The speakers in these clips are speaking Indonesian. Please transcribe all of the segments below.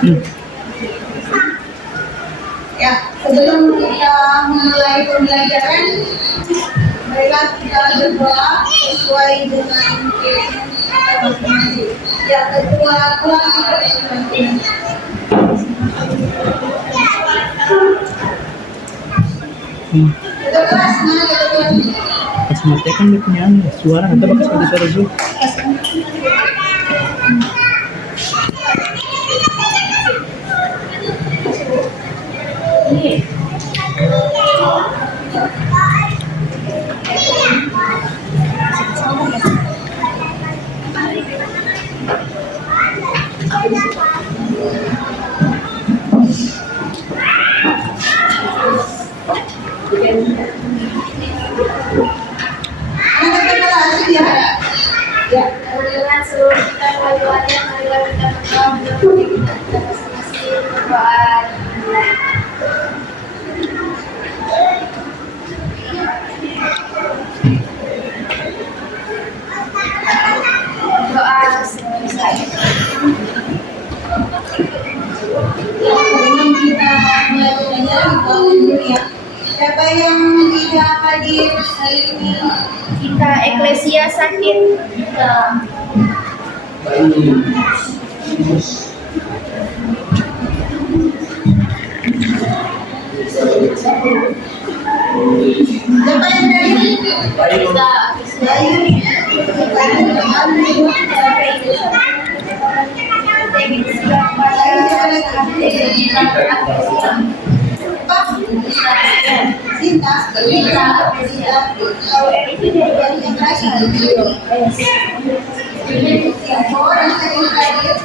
Ya, sebelum kita mulai pembelajaran, marilah kita berdoa sesuai dengan kita masing-masing. Yang kedua, Tuhan kita kelas, mana kita kelas? Pas mati kan dia punya suara, nanti bakal ada suara Zoom. Anak kita kelas ya. Ya. Dengan seluruh kita doanya, marilah kita berdoa untuk kita masing-masing berdoa. Doa selesai. Sebelum kita mulai pembelajaran, kita dulu ya. Siapa yang tidak hadir hari ini? Kita eklesia sakit. Siapa yang dari? Kita Cinta, yang terakhir. Orang yang hadir.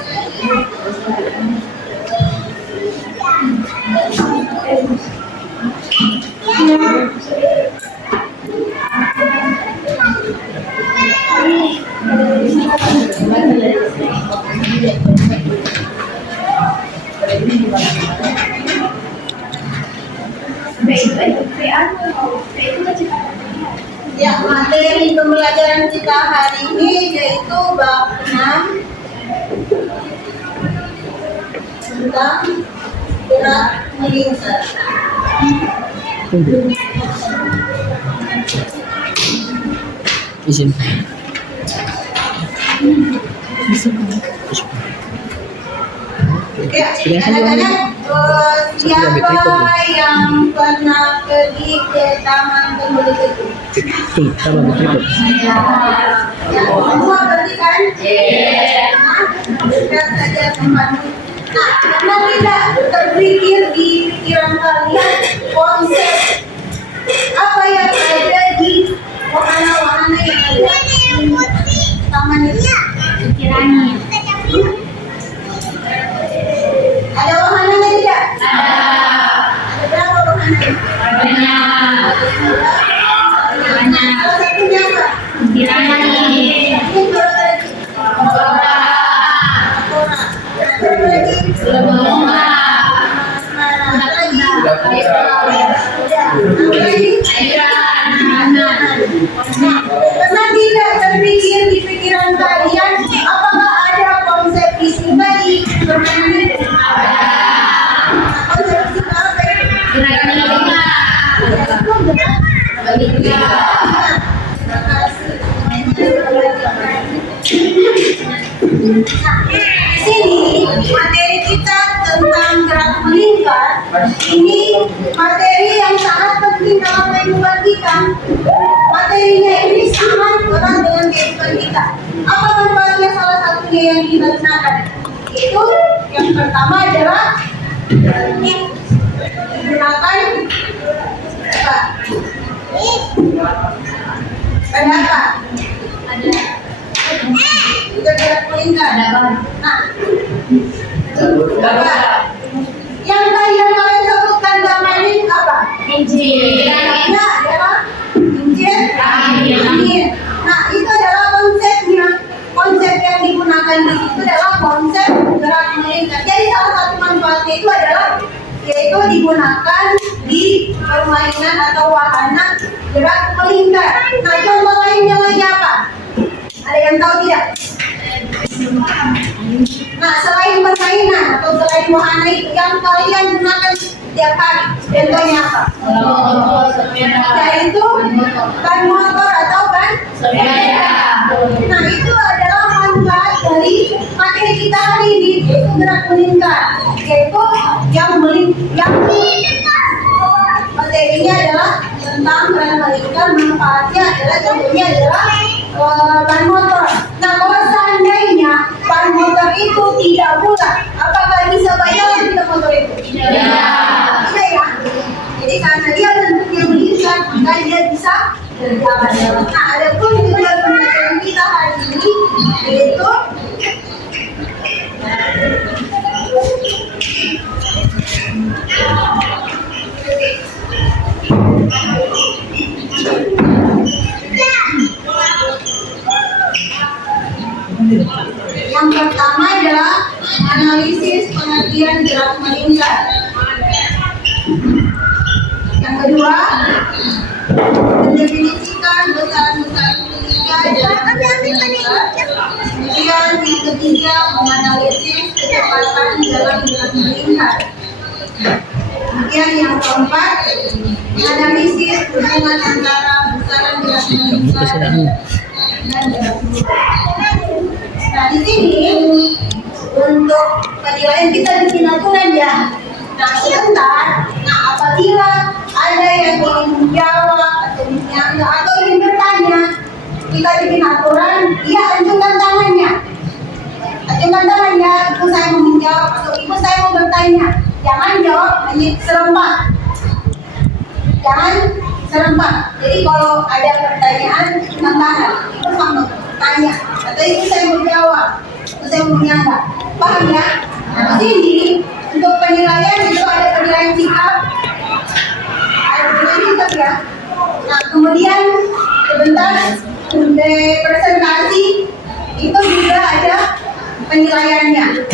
Ya, materi pembelajaran kita hari ini yaitu bab 6 tentang gerak melingkar. Izin. Ya, anak-anak, siapa yang pernah pergi ke Taman Pembeli Kecil? Sama betul. Semua berarti kan? Dekat saja tempatmu. Nah, karena tidak terpikir di pikiran kalian konsep apa yang ada di wahana-wahana yang ada di taman itu. pikirannya. Ada wahananya tidak? Ada berapa wahana? Banyak. Salah satunya apa? Pikirannya. Ini berapa lagi? Orang. Berapa lagi? Lomba. Apa lagi? Apa lagi? Pernah tidak terpikir di pikiran kalian apakah ada konsep fisika di permainan itu? Konsep fisika apa itu? Di sini materi kita tentang gerak melingkar. Ini materi yang sangat penting dalam kehidupan kita. Materinya ini sangat erat dengan kehidupan kita. Apa manfaatnya? Salah satunya yang kita gunakan itu yang pertama adalah digunakan apa? Ada apa? Kita gerak melingkar. Nah, apa? Yang tadi yang kalian sebutkan gambar ini apa? Injil. Gambarnya adalah Injil. Amin. Nah, itu adalah konsepnya. Konsep yang digunakan di situ adalah konsep gerak melingkar. Jadi salah satu manfaatnya itu adalah yaitu digunakan di permainan atau wahana gerak melingkar. Nah, contoh lainnya lagi apa? Ada yang tahu tidak? Nah, selain permainan atau selain selain wahana itu yang kalian gunakan setiap hari? Contohnya apa? Yaitu ban motor atau ban sepeda. Nah, itu adalah manfaat dari materi kita hari ini, itu gerak meningkat, yaitu yang materinya adalah tentang gerak meningkat. Manfaatnya adalah contohnya adalah ban motor. Nah, kalau seandainya ban motor itu tidak bulat, apakah bisa berjalan tidak motor itu? Tidak ya. Jadi karena dia bentuknya melingkar, maka dia bisa berjalan. Nah, ada pun juga pembelajaran kita hari ini yaitu yang pertama adalah analisis pengertian gerak meningkat. Yang kedua, mendefinisikan besaran-besaran ketiga dalam gerak meningkat. Kemudian yang ketiga, menganalisis kecepatan dalam gerak meningkat. Kemudian yang keempat, menganalisis hubungan antara besaran gerak meningkat dan gerak meningkat. Nah, di sini untuk penilaian kita bikin aturan ya. Nah, sebentar. Nah, apabila ada yang ingin menjawab atau menyanggah atau ingin bertanya, kita bikin aturan, dia acungkan tangannya. Acungkan tangannya, ibu saya mau menjawab atau ibu saya mau bertanya. Jangan jawab hanya serempak. Jangan serempak. Jadi kalau ada pertanyaan, acungkan tangan. Ibu sama tanya. Atau ibu saya mau jawab, ibu saya mau menyanggah. Paham ya? Nah, di sini untuk penilaian itu ada penilaian sikap, ada penilaian sikap ya. Nah, kemudian sebentar presentasi itu juga ada penilaiannya.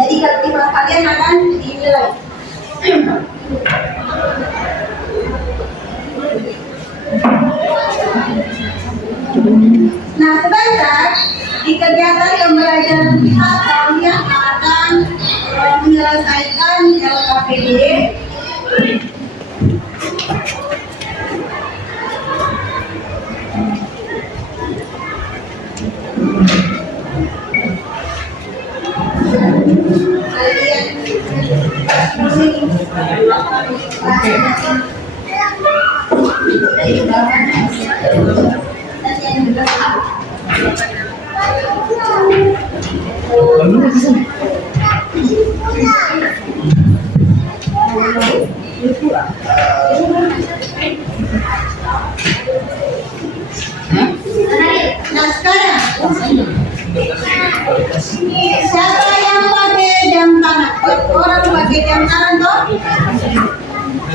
Jadi ketika kalian akan dinilai. Nah, sebentar di kegiatan pembelajaran kita kalian akan menyelesaikan LKPD. Nah, sekarang siapa yang pakai jam tangan? Orang pakai jam tangan toh?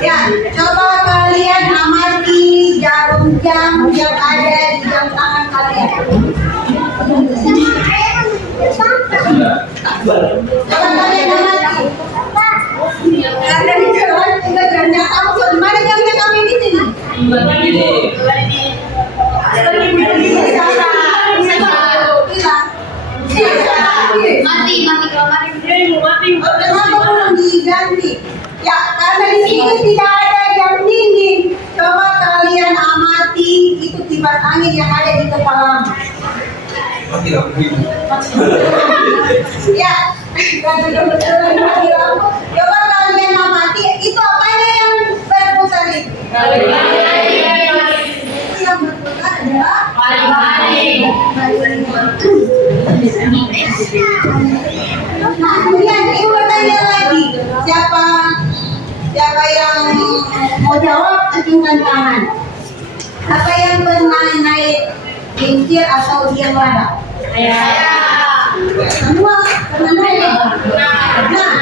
Ya, coba kalian amati jarum jam yang ada di jam tangan kalian. Coba kalian amati. Karena di jalan juga jamnya kamu. Mana jamnya kami di sini? Kenapa belum diganti? Ya, karena di sini tidak ada jam dinding. Coba kalian amati itu kipas angin yang ada di kepala. Ya, coba kalian amati itu apanya yang berputar itu? Yang berputar adalah Nah, kemudian ibu bertanya lagi, siapa yang mau jawab, acungkan tangan. Siapa yang pernah naik kincir atau dia lada? Semua pernah naik. Nah,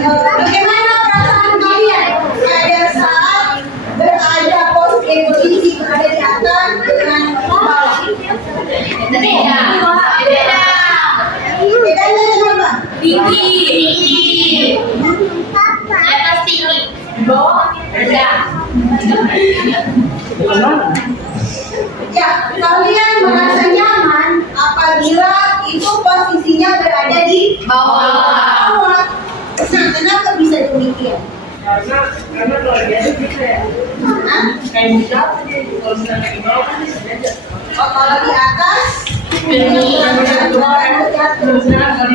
bagaimana perasaan kalian pada saat berada posisi berada di atas dengan bawah? Bedanya kenapa? Tinggi. Di atas tinggi. Di bawah rendah. Ya, kalian merasa nyaman apabila itu posisinya berada di bawah. demikian. Karena kalau biasa gitu ya. Hah? Kayak di bawah, kalau misalnya di bawah kan bisa belajar. Oh, kalau di atas, Kalau di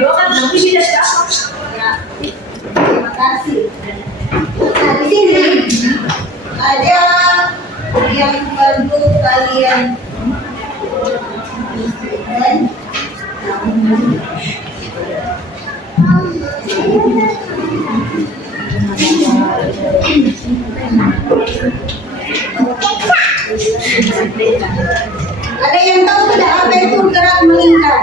bawah kan nanti bisa siapa? ya. Terima kasih. Nah, di sini ada yang perlu kalian dan ada yang tahu tidak apa itu gerak melingkar?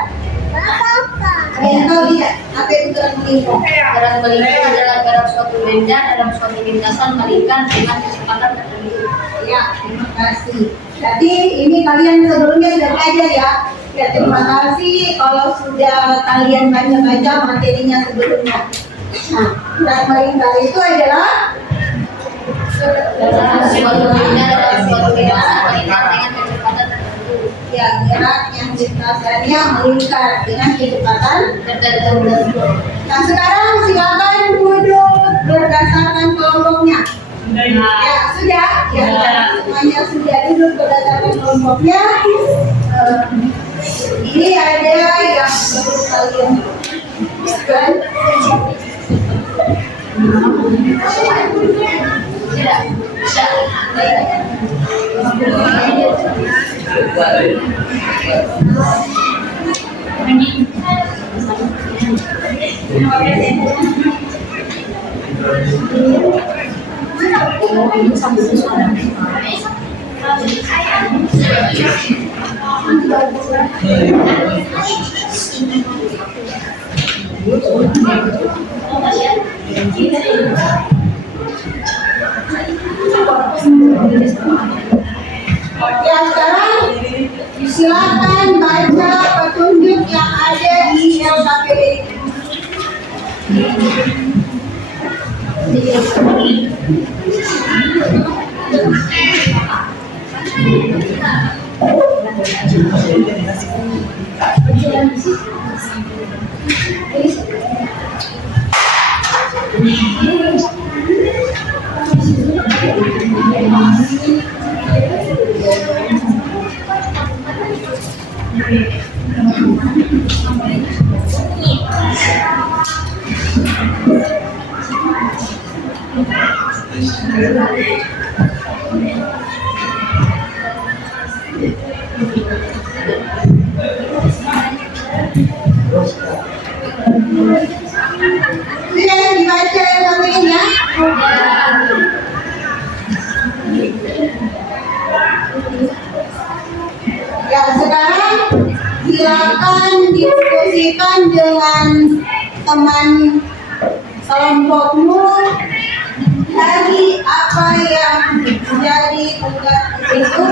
Ada yang tahu tidak apa itu gerak melingkar? Gerak melingkar adalah gerak suatu benda dalam suatu lintasan melingkar dengan kecepatan tertentu. Ya, terima kasih. Jadi ini kalian sebelumnya sudah belajar ya. Ya, terima kasih kalau sudah kalian baca-baca materinya sebelumnya. Nah, gerak melingkar itu adalah Gerak suatu benda dalam suatu lintasan melingkar dengan kecepatan tertentu. ya gerak yang lintasannya melingkar dengan kecepatan. Tertentu. Nah, sekarang silakan duduk berdasarkan kelompoknya. Ya, sudah. Ya, semuanya sudah duduk berdasarkan kelompoknya. Ini ada yang perlu kalian kan? Ya, sekarang silakan baca petunjuk yang ada di LKPD. Sudah dibaca LKPD-nya? Ya, sekarang silakan diskusikan dengan teman kelompokmu lagi apa yang menjadi tugas itu.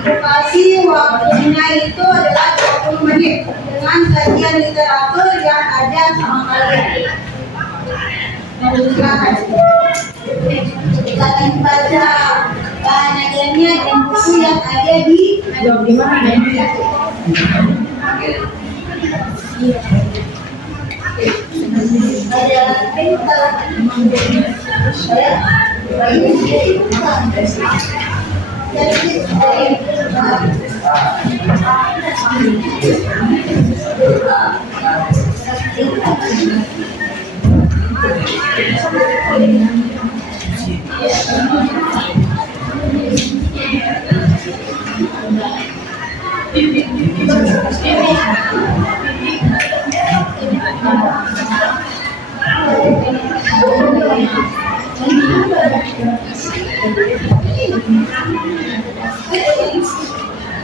Edukasi waktunya itu adalah 20 menit dengan kajian literatur yang ada sama kalian. Silakan. Silakan baca bahan ajarnya dan buku yang ada di media. Ada pintar.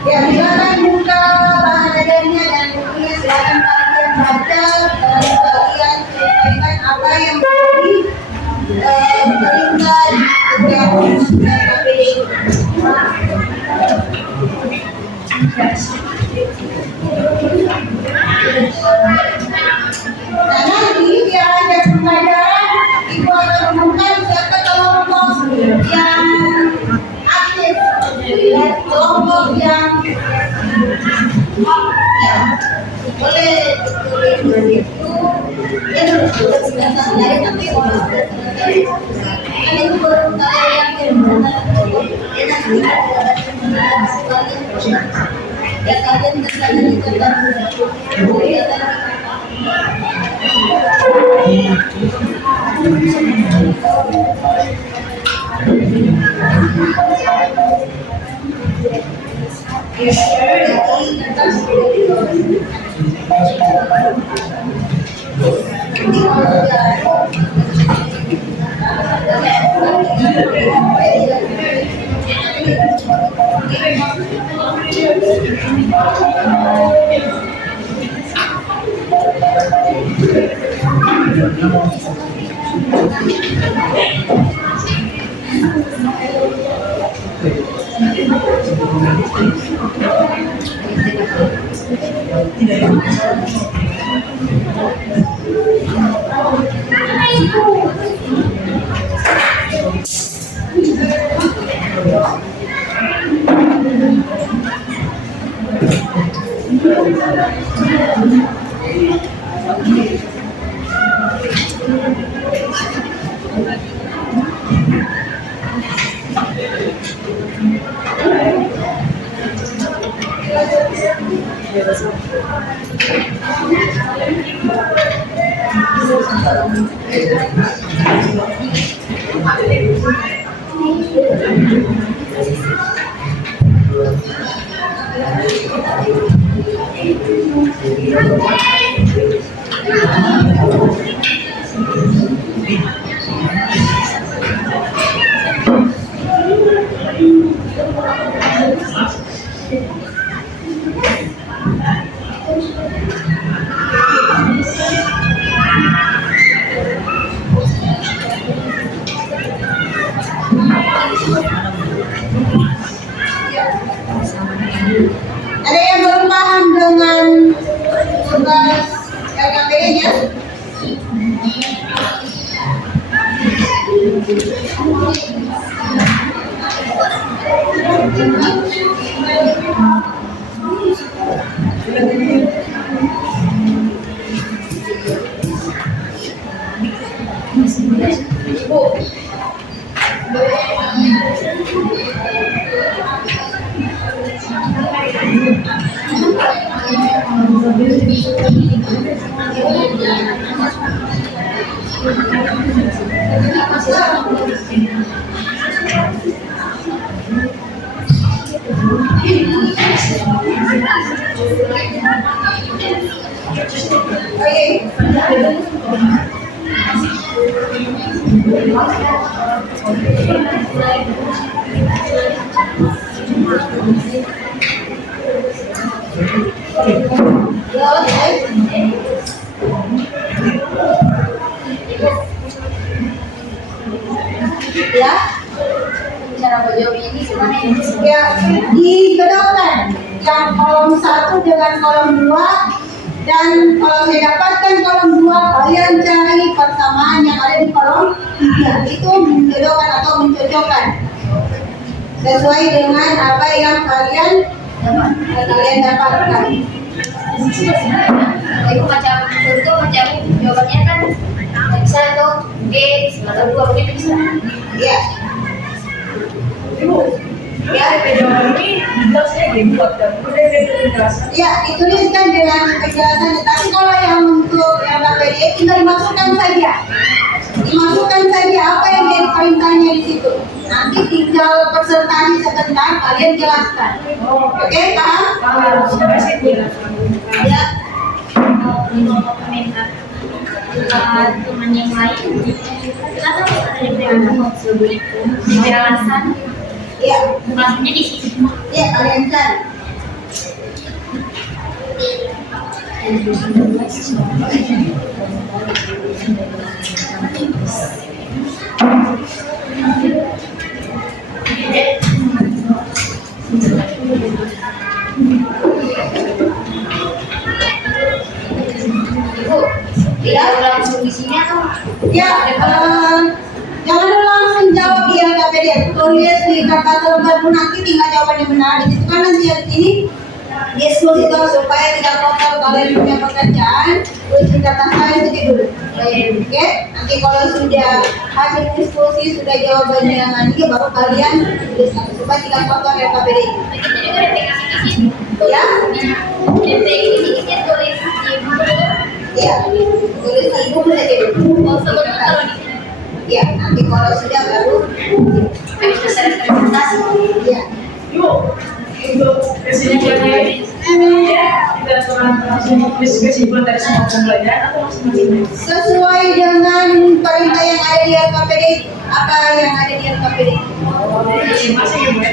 Ya, silakan buka bahan ajarnya dan bukunya, silakan kalian baca dan kalian sampaikan apa yang menjadi peringkat yang nah, nanti di akhir pembelajaran ibu akan umumkan siapa kelompok yang aktif dan kelompok yang ya, boleh begitu ya dulu. Dari tapi orang kan itu baru kali yang ya kalian itu ada yang belum paham dengan tugas LKPD-nya? Ya, Cara menjawabnya ini gimana ya? ya dibedakan yang kolom 1 dengan kolom 2, dan kalau saya dapatkan kolom 2 kalian cari persamaan yang ada di kolom 3. Itu menjodohkan atau mencocokkan sesuai dengan apa yang kalian dapatkan. Itu macam contoh macam jawabannya kan bisa tuh B atau 2 begitu bisa. Ya, Ya, jawaban ini jelasnya dibuat dan udah penjelasan. ya dituliskan dengan penjelasannya. Tapi kalau yang untuk LKPD tinggal dimasukkan saja. Dimasukkan saja apa yang jadi perintahnya di situ. Nanti tinggal presentasi sebentar kalian jelaskan. Oke, paham? Kalau sudah saya jelaskan. Ya. Mau komentar teman yang lain kenapa ada di penjelasan Ya, maksudnya di sini ya kalian cari. Ya, langsung di sini atau ya, jangan dulu langsung jawab di LKPD. Tulis di kertas lembar nanti tinggal jawaban yang benar. Di situ kan nanti ini Yesus itu supaya tidak kotor kalian punya pekerjaan, terus tingkatan saya saja dulu. Oke, nanti kalau sudah hasil diskusi sudah jawabannya yang nanti baru kalian tuliskan supaya tidak kotor LKPD. Kita juga ada kisi-kisi. Ya? DP kisi-kisi tulis di buku. Iya, tulis di buku saja dulu. Oh, sebelum taruh di sini. Iya, nanti kalau sudah baru. Habis itu saya presentasi. Iya. Yuk, untuk kesimpulannya ya, kita langsung kesimpulan dari semua pembelajaran atau masing-masing? Sesuai dengan perintah yang ada di LKPD, apa yang ada di LKPD? Masing-masing ya, Bu ya?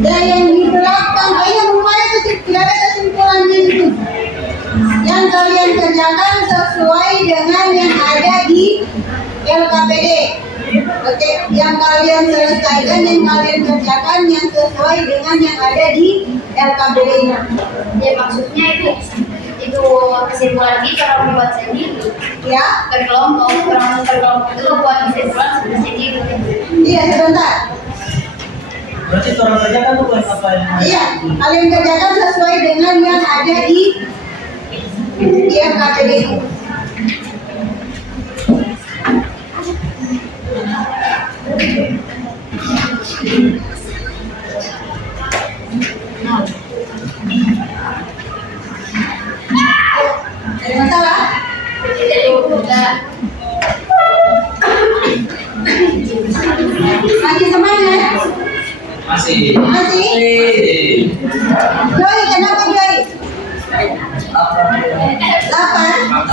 Dan yang di belakang, ayo mulai tidak ada kesimpulannya itu. Yang kalian kerjakan sesuai dengan yang ada di LKPD. Oke, yang kalian selesaikan, yang kalian kerjakan yang sesuai dengan yang ada di LKPD-nya. Ya maksudnya itu kesimpulan kita orang buat sendiri. Ya, Berkelompok, orang berkelompok itu buat kesimpulan sendiri. iya sebentar. Berarti orang kerjakan tuh bukan apa yang Iya, kalian kerjakan sesuai dengan yang ada di LKPD. Ada masalah? Masih semangat? masih? Masih? Joy, kenapa Joy? 8.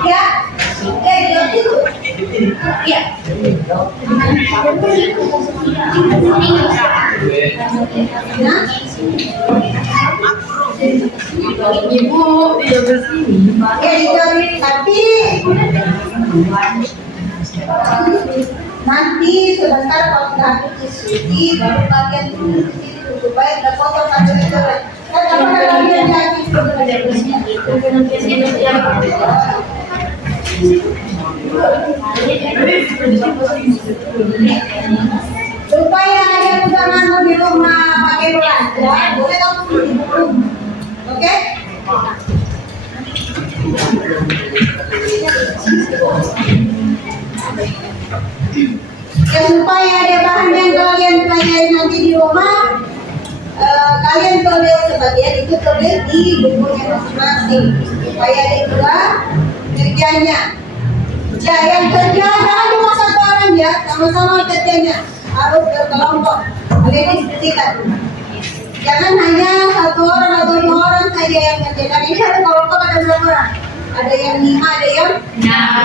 Ya, jawab itu. Iya. Nah, Ibu, dia bersini. ya dijawab, tapi nanti sebentar kalau sudah habis diskusi baru kalian tulis di situ supaya tidak kotor pada itu. Kan apa kalian jadi supaya ada peganganmu di rumah pakai belanja, boleh kamu tulis di buku. Oke? Ya supaya ada bahan yang kalian pelajari nanti di rumah, kalian tulis sebagian itu tulis di bukunya masing-masing supaya ada dua kerjanya. Ya yang kerja jangan cuma satu orang ya, sama-sama kerjanya harus berkelompok. Kalian diskusikan. Jangan hanya satu orang atau dua orang saja yang kerjakan. Ini satu kelompok ada berapa orang? Ada yang 5, ada yang 5.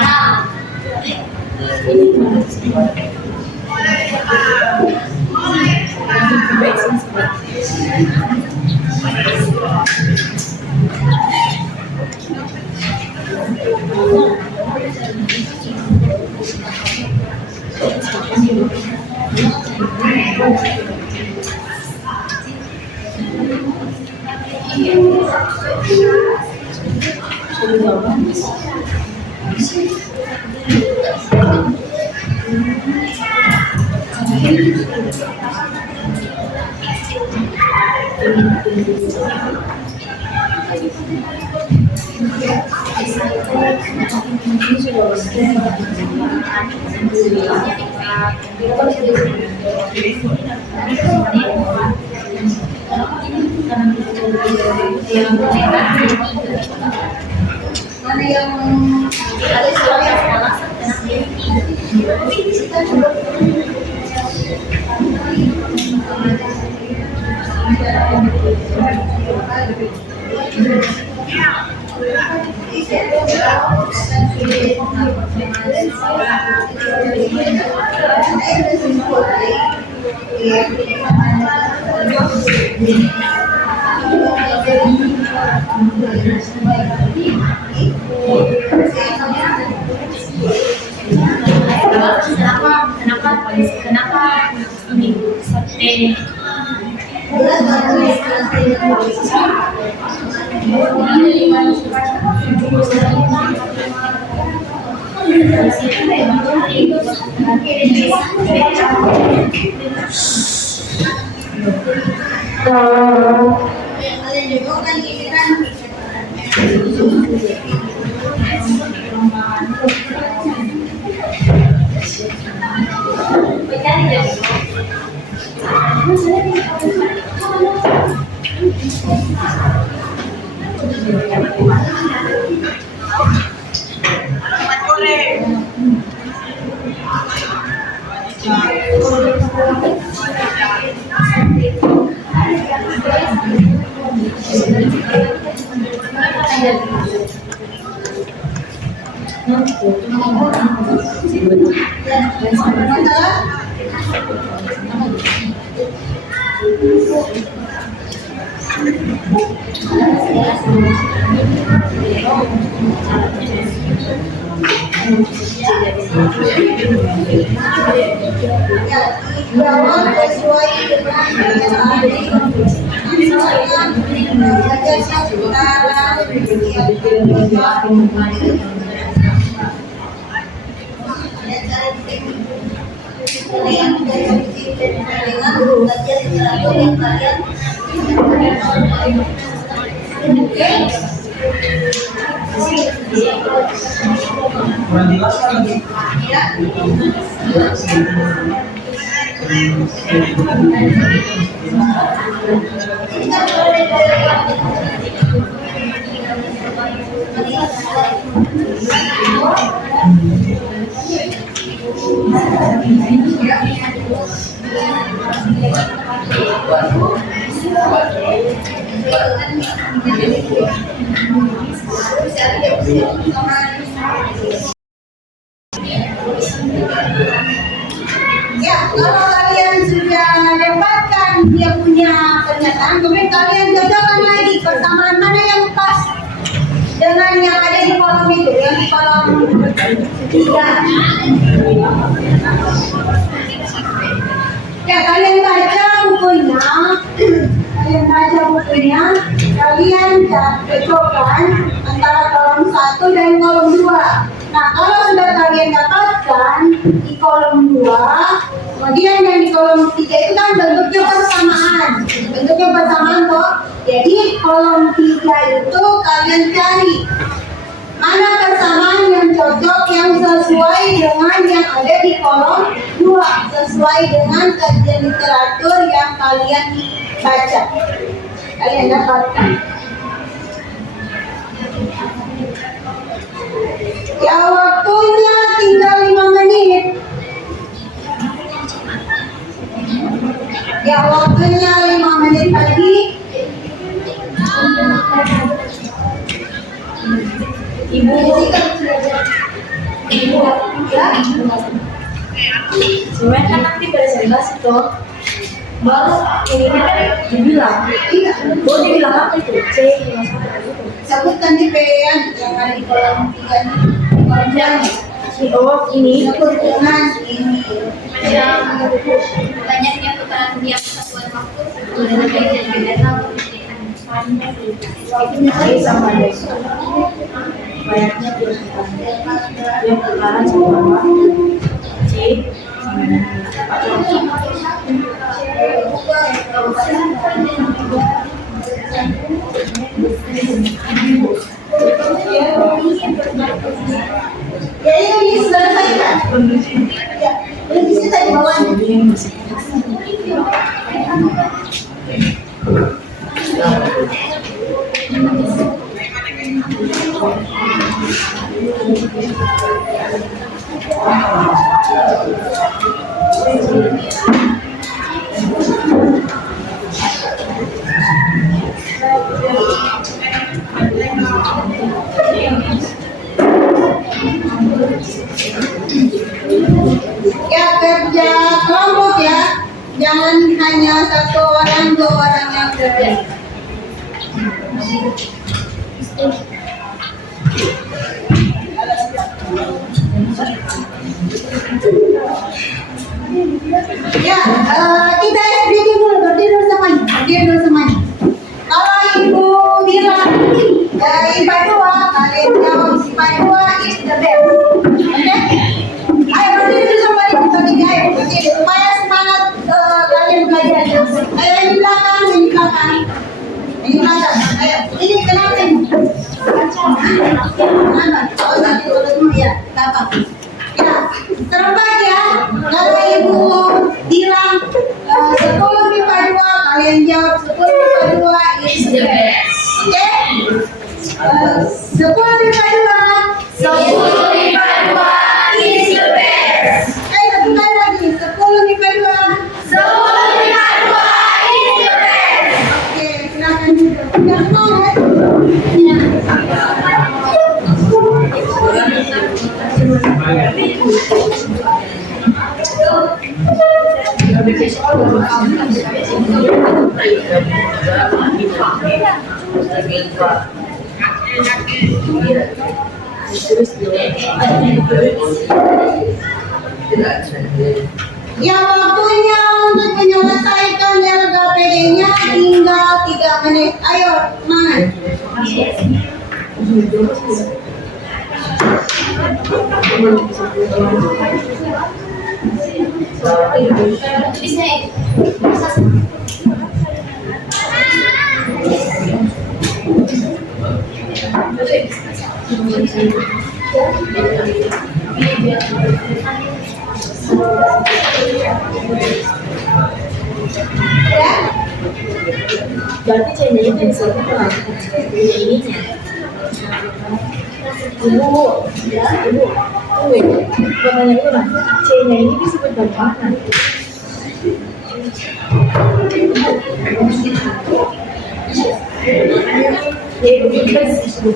mana yang ada soalnya Kenapa ini sate? Kalian juga kan ini kan bahwa sesuai dengan Kurang jelas kan lagi? Ya, kalau kalian sudah dapatkan dia punya pernyataan, kemudian kalian cocokkan lagi persamaan mana yang pas dengan yang ada di kolom itu, yang di kolom 3. Ya, kalian baca bukunya, kalian cocokkan antara kolom 1 dan kolom 2. Nah, kalau sudah kalian dapatkan di kolom 2, kemudian yang di kolom 3 itu kan bentuknya persamaan. Bentuknya persamaan toh. Jadi kolom 3 itu kalian cari mana persamaan yang cocok, yang sesuai dengan yang ada di kolom 2, sesuai dengan kajian literatur yang kalian baca. Kalian dapatkan. Ya, waktunya tinggal 5 menit. Ya, waktunya 5 menit lagi. Ibu, ya. Sebenarnya kan nanti presentasi toh baru ini kan dibilang Iya. baru dibilang apa itu C Sebutkan di PN yang ada di kolom 3 ini. Kolom yang oh ini sebut dengan ini. yang banyaknya tukaran dia satuan waktu dan beda-beda Ini sama deh. banyaknya yang tukaran satuan waktu C Ya, ini diselesaikan. Ya, ini bisa di bawahnya. Ya, kita SBD dulu, berdiri dulu semuanya. Kalau ibu bilang IPA 2, kalian jawab IPA 2 is the best. Oke? Ayo berdiri dulu semuanya, kita tiga ayo. Berdiri, supaya semangat kalian belajarnya. Ayo yang di belakang, yang di belakang. Yang di belakang, ayo. Ini kenapa ini? Mana? Oh, nanti dulu ya, gampang. Ya, terempat ya. Kalau ibu bilang 10 IPA 2, kalian jawab 10 IPA 2 is the best. Oke? 10 IPA 2. 10 IPA 2 is the best. Ayo satu kali lagi. 10 IPA 2. 10 IPA 2 is the best. Oke, silakan duduk. Udah semangat? Yang waktunya untuk menyelesaikan LKPD-nya tinggal 3 menit. Ayo, semangat. Ya? Berarti C-nya itu yang satu kan? Punya ininya. Ibu, ya, ibu. Pertanyaan itu lah, C-nya ini disebut bagaimana? Ya, ibu bebas disebut.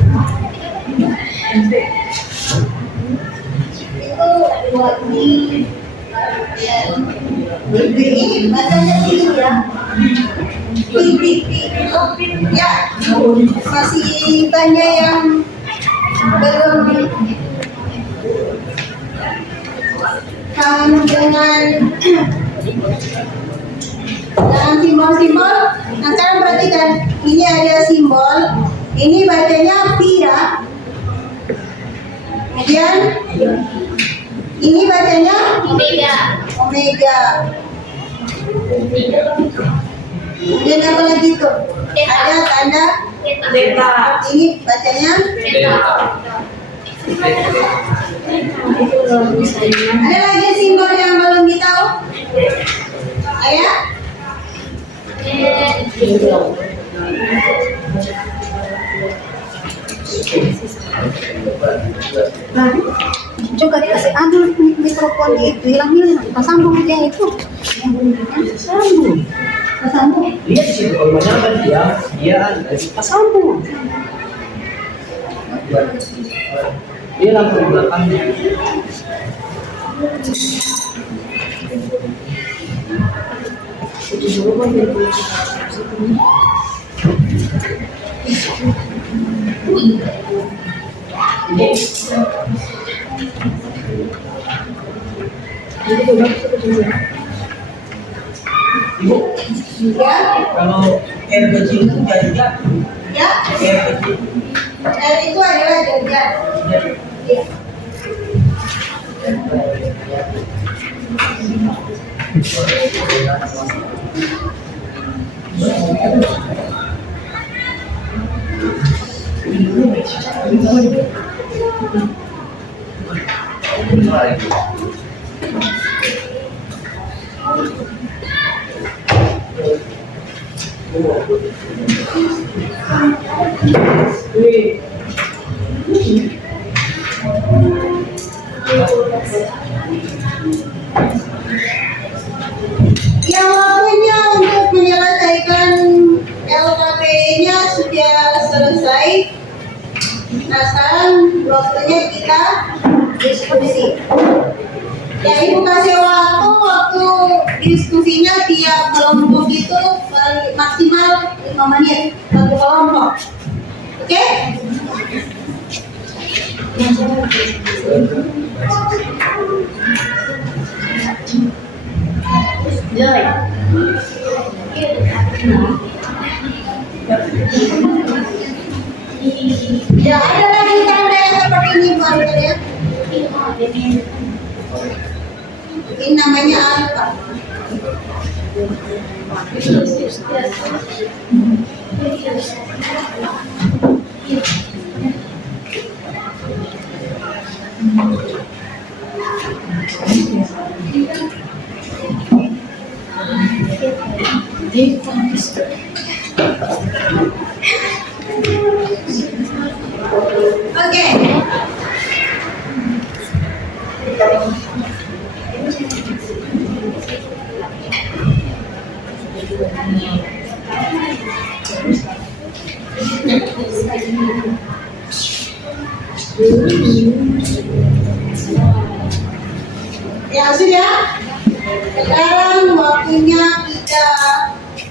Itu buat di ini bacanya dulu ya. Ya, masih banyak yang belum paham dengan simbol-simbol. Nah, sekarang perhatikan, ini ada simbol, ini bacanya pi ya. Kemudian ini bacanya Omega. omega. Kemudian apa lagi tuh? Ada tanda Beta. ini bacanya. Ada lagi simbol yang belum ditahu? Ayah? Coba dikasih mikrofon itu hilang kita sambung aja itu. Sambung. Kita sambung. Lihat di situ kalau banyak kan dia kita sambung. Dia lampu di belakangnya. Ibu, Ya, kalau air kecil itu jadinya ya. air kecil. Dan itu adalah jajan. Ya. Yang waktunya untuk menyelesaikan LKP-nya sudah selesai. Nah, sekarang waktunya kita diskusi. Ya, ibu kasih waktu diskusinya tiap kelompok itu maksimal 5 menit satu kelompok. Oke? Joy. Ya, ada lagi tanda yang seperti ini baru ya. Ini namanya alfa. Oke. Ya sudah. Sekarang waktunya kita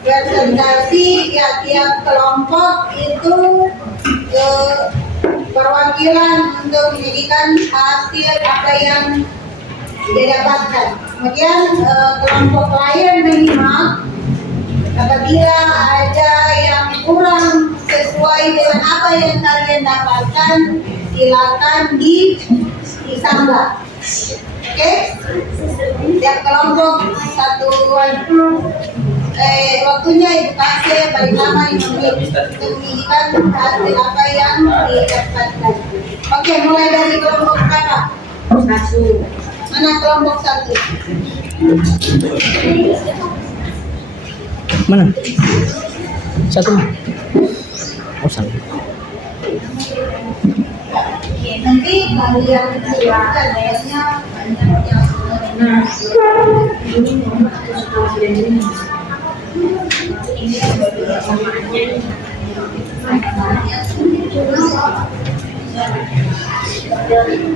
presentasi ya, tiap kelompok itu perwakilan untuk menjadikan hasil apa yang didapatkan. Kemudian kelompok lain menyimak. Apabila ada yang kurang sesuai dengan apa yang kalian dapatkan, silakan disambah. Oke? Tiap kelompok satu waktunya Ibu kasih paling lama 5 menit untuk menunjukkan hasil apa yang didapatkan. Oke, mulai dari kelompok berapa? 1. Mana kelompok 1? Mana? 1 mah. Oh, 1. Oke, nanti kalian silakan biasanya banyak yang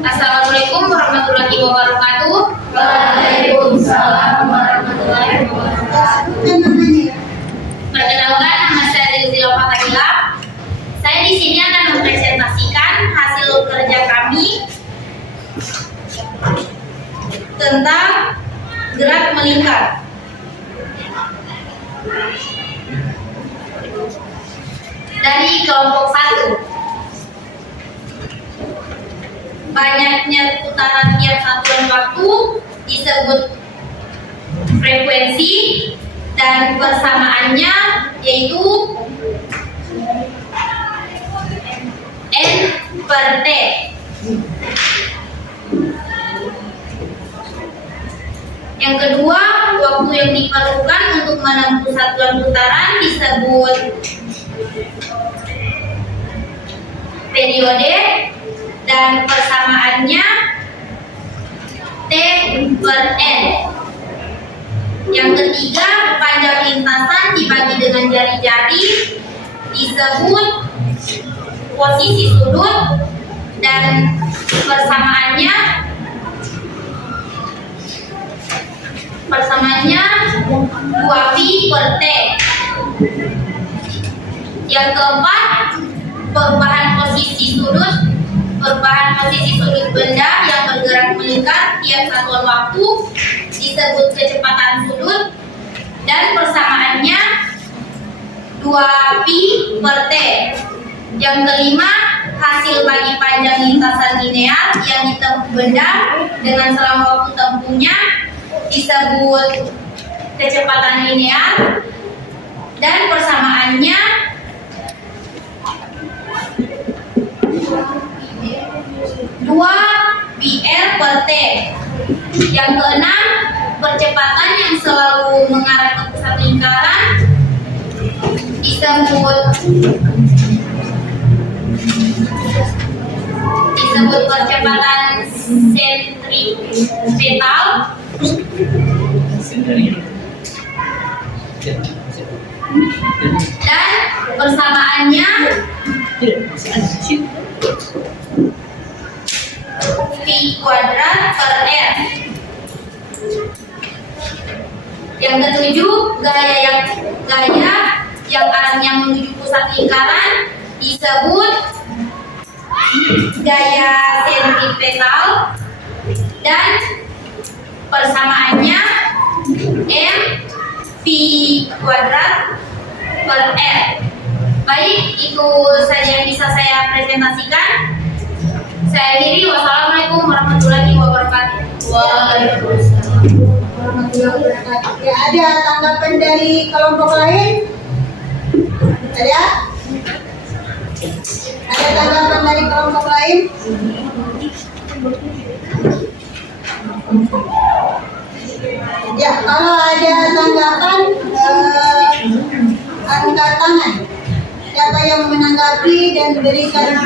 Assalamualaikum warahmatullahi wabarakatuh. Waalaikumsalam warahmatullahi wabarakatuh. Perkenalkan, nama saya Rizila Fatahila. Saya di sini akan mempresentasikan hasil kerja kami tentang gerak melingkar. Dari kelompok 1. Banyaknya putaran tiap satuan waktu disebut frekuensi, dan persamaannya yaitu N/T. Yang kedua, waktu yang diperlukan untuk menempuh satuan putaran disebut periode, dan persamaannya T/N. Yang ketiga, panjang lintasan dibagi dengan jari-jari disebut posisi sudut, dan persamaannya 2pi/T. Yang keempat, perubahan posisi sudut benda yang bergerak melingkar tiap satuan waktu disebut kecepatan sudut, dan persamaannya 2pi/T. Yang kelima, hasil bagi panjang lintasan linear yang ditempuh benda dengan selama waktu tempuhnya disebut kecepatan linear, dan persamaannya 2πr/T. Yang keenam, percepatan yang selalu mengarah ke pusat lingkaran disebut percepatan sentripetal, dan persamaannya V²/R. Yang ketujuh, gaya yang arahnya menuju pusat lingkaran disebut gaya sentripetal, dan persamaannya M V kuadrat per R. Baik, itu saja yang bisa saya presentasikan. Saya akhiri. Wassalamualaikum warahmatullahi wabarakatuh. Waalaikumsalam warahmatullahi wabarakatuh. Ya, ada tanggapan dari kelompok lain? Ada? Ada tanggapan dari kelompok lain? Ya, kalau ada tanggapan, angkat tangan. Siapa yang menanggapi dan berikan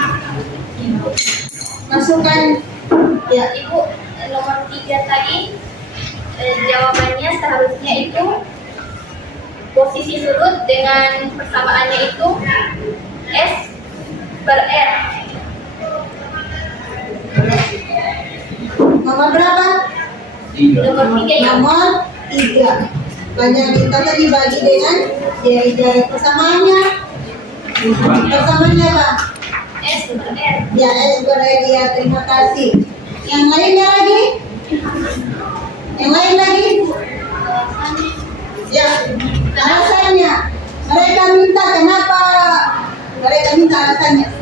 masukan? Ya, Ibu, nomor 3 tadi jawabannya seharusnya itu posisi sudut dengan persamaannya itu S per R. Nomor berapa? Nomor 3 ya. Nomor 3. Banyak kita dibagi dengan jari-jari persamaannya. Persamaannya apa? S per R. Ya, S per R. Ya, terima kasih. Yang lainnya lagi? Yang lain lagi? Ya, alasannya. Mereka minta, kenapa mereka minta alasannya?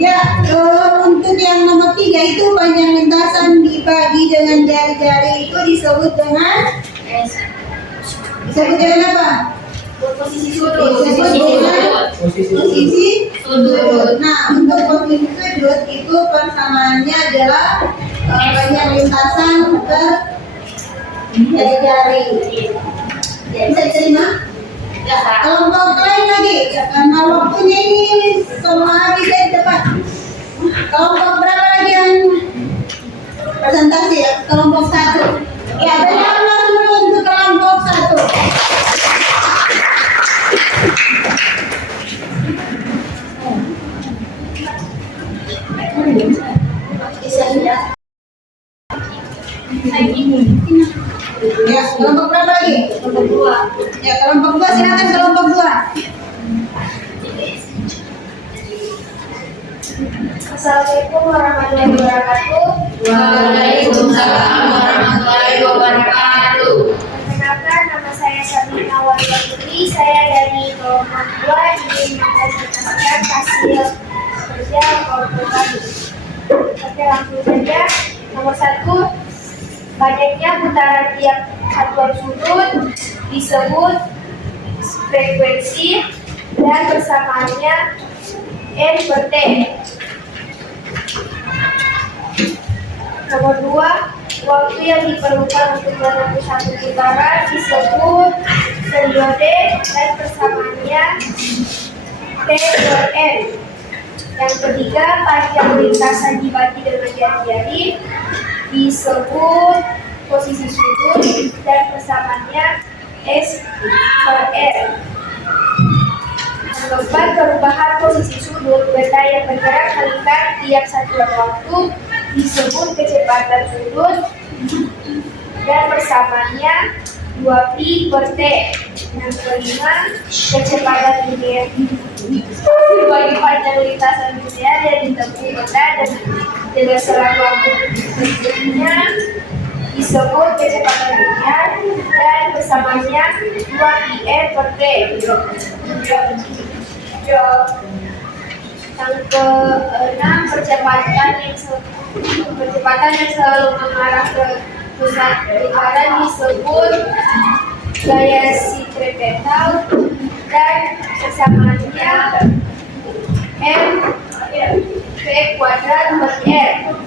Ya, untuk yang nomor 3 itu panjang lintasan dibagi dengan jari-jari itu disebut dengan apa? Posisi sudut. Disebut dengan posisi sudut. Nah, untuk posisi sudut itu persamaannya adalah panjang lintasan per jari-jari. Bisa diterima? Kelompok lain lagi, karena waktunya ini semua habis dari depan. Kelompok berapa lagi yang presentasi ya? Kelompok 1. Ya, berikanlah dulu untuk kelompok 1. Ya, kelompok berapa lagi? Kelompok 2. Ya, kelompok 2, silakan kelompok 2. Assalamualaikum warahmatullahi wabarakatuh. Waalaikumsalam warahmatullahi wabarakatuh. Perkenalkan, nama saya Sabrina Walia Putri. Saya dari kelompok 2 ingin mempresentasikan hasil kerja kelompok kami. Oke, langsung saja. Nomor 1, banyaknya putaran tiap satuan sudut disebut frekuensi dan persamaannya N per T. Nomor 2, waktu yang diperlukan untuk menempuh satu putaran disebut periode dan persamaannya T per N. Yang ketiga, panjang lintasan dibagi dengan jari-jari disebut posisi sudut dan persamaannya S per R. Keempat, perubahan posisi sudut benda yang bergerak melingkar tiap satuan waktu disebut kecepatan sudut dan persamaannya 2pi per T. Yang kelima, kecepatan linear bagi panjang lintasan linear yang ditempuh benda dan dengan selang waktu berikutnya disebut kecepatan linear dan persamaannya 2πr per T. Yang keenam, percepatan yang selalu mengarah ke pusat lingkaran disebut gaya sentripetal dan persamaannya m v kuadrat per r.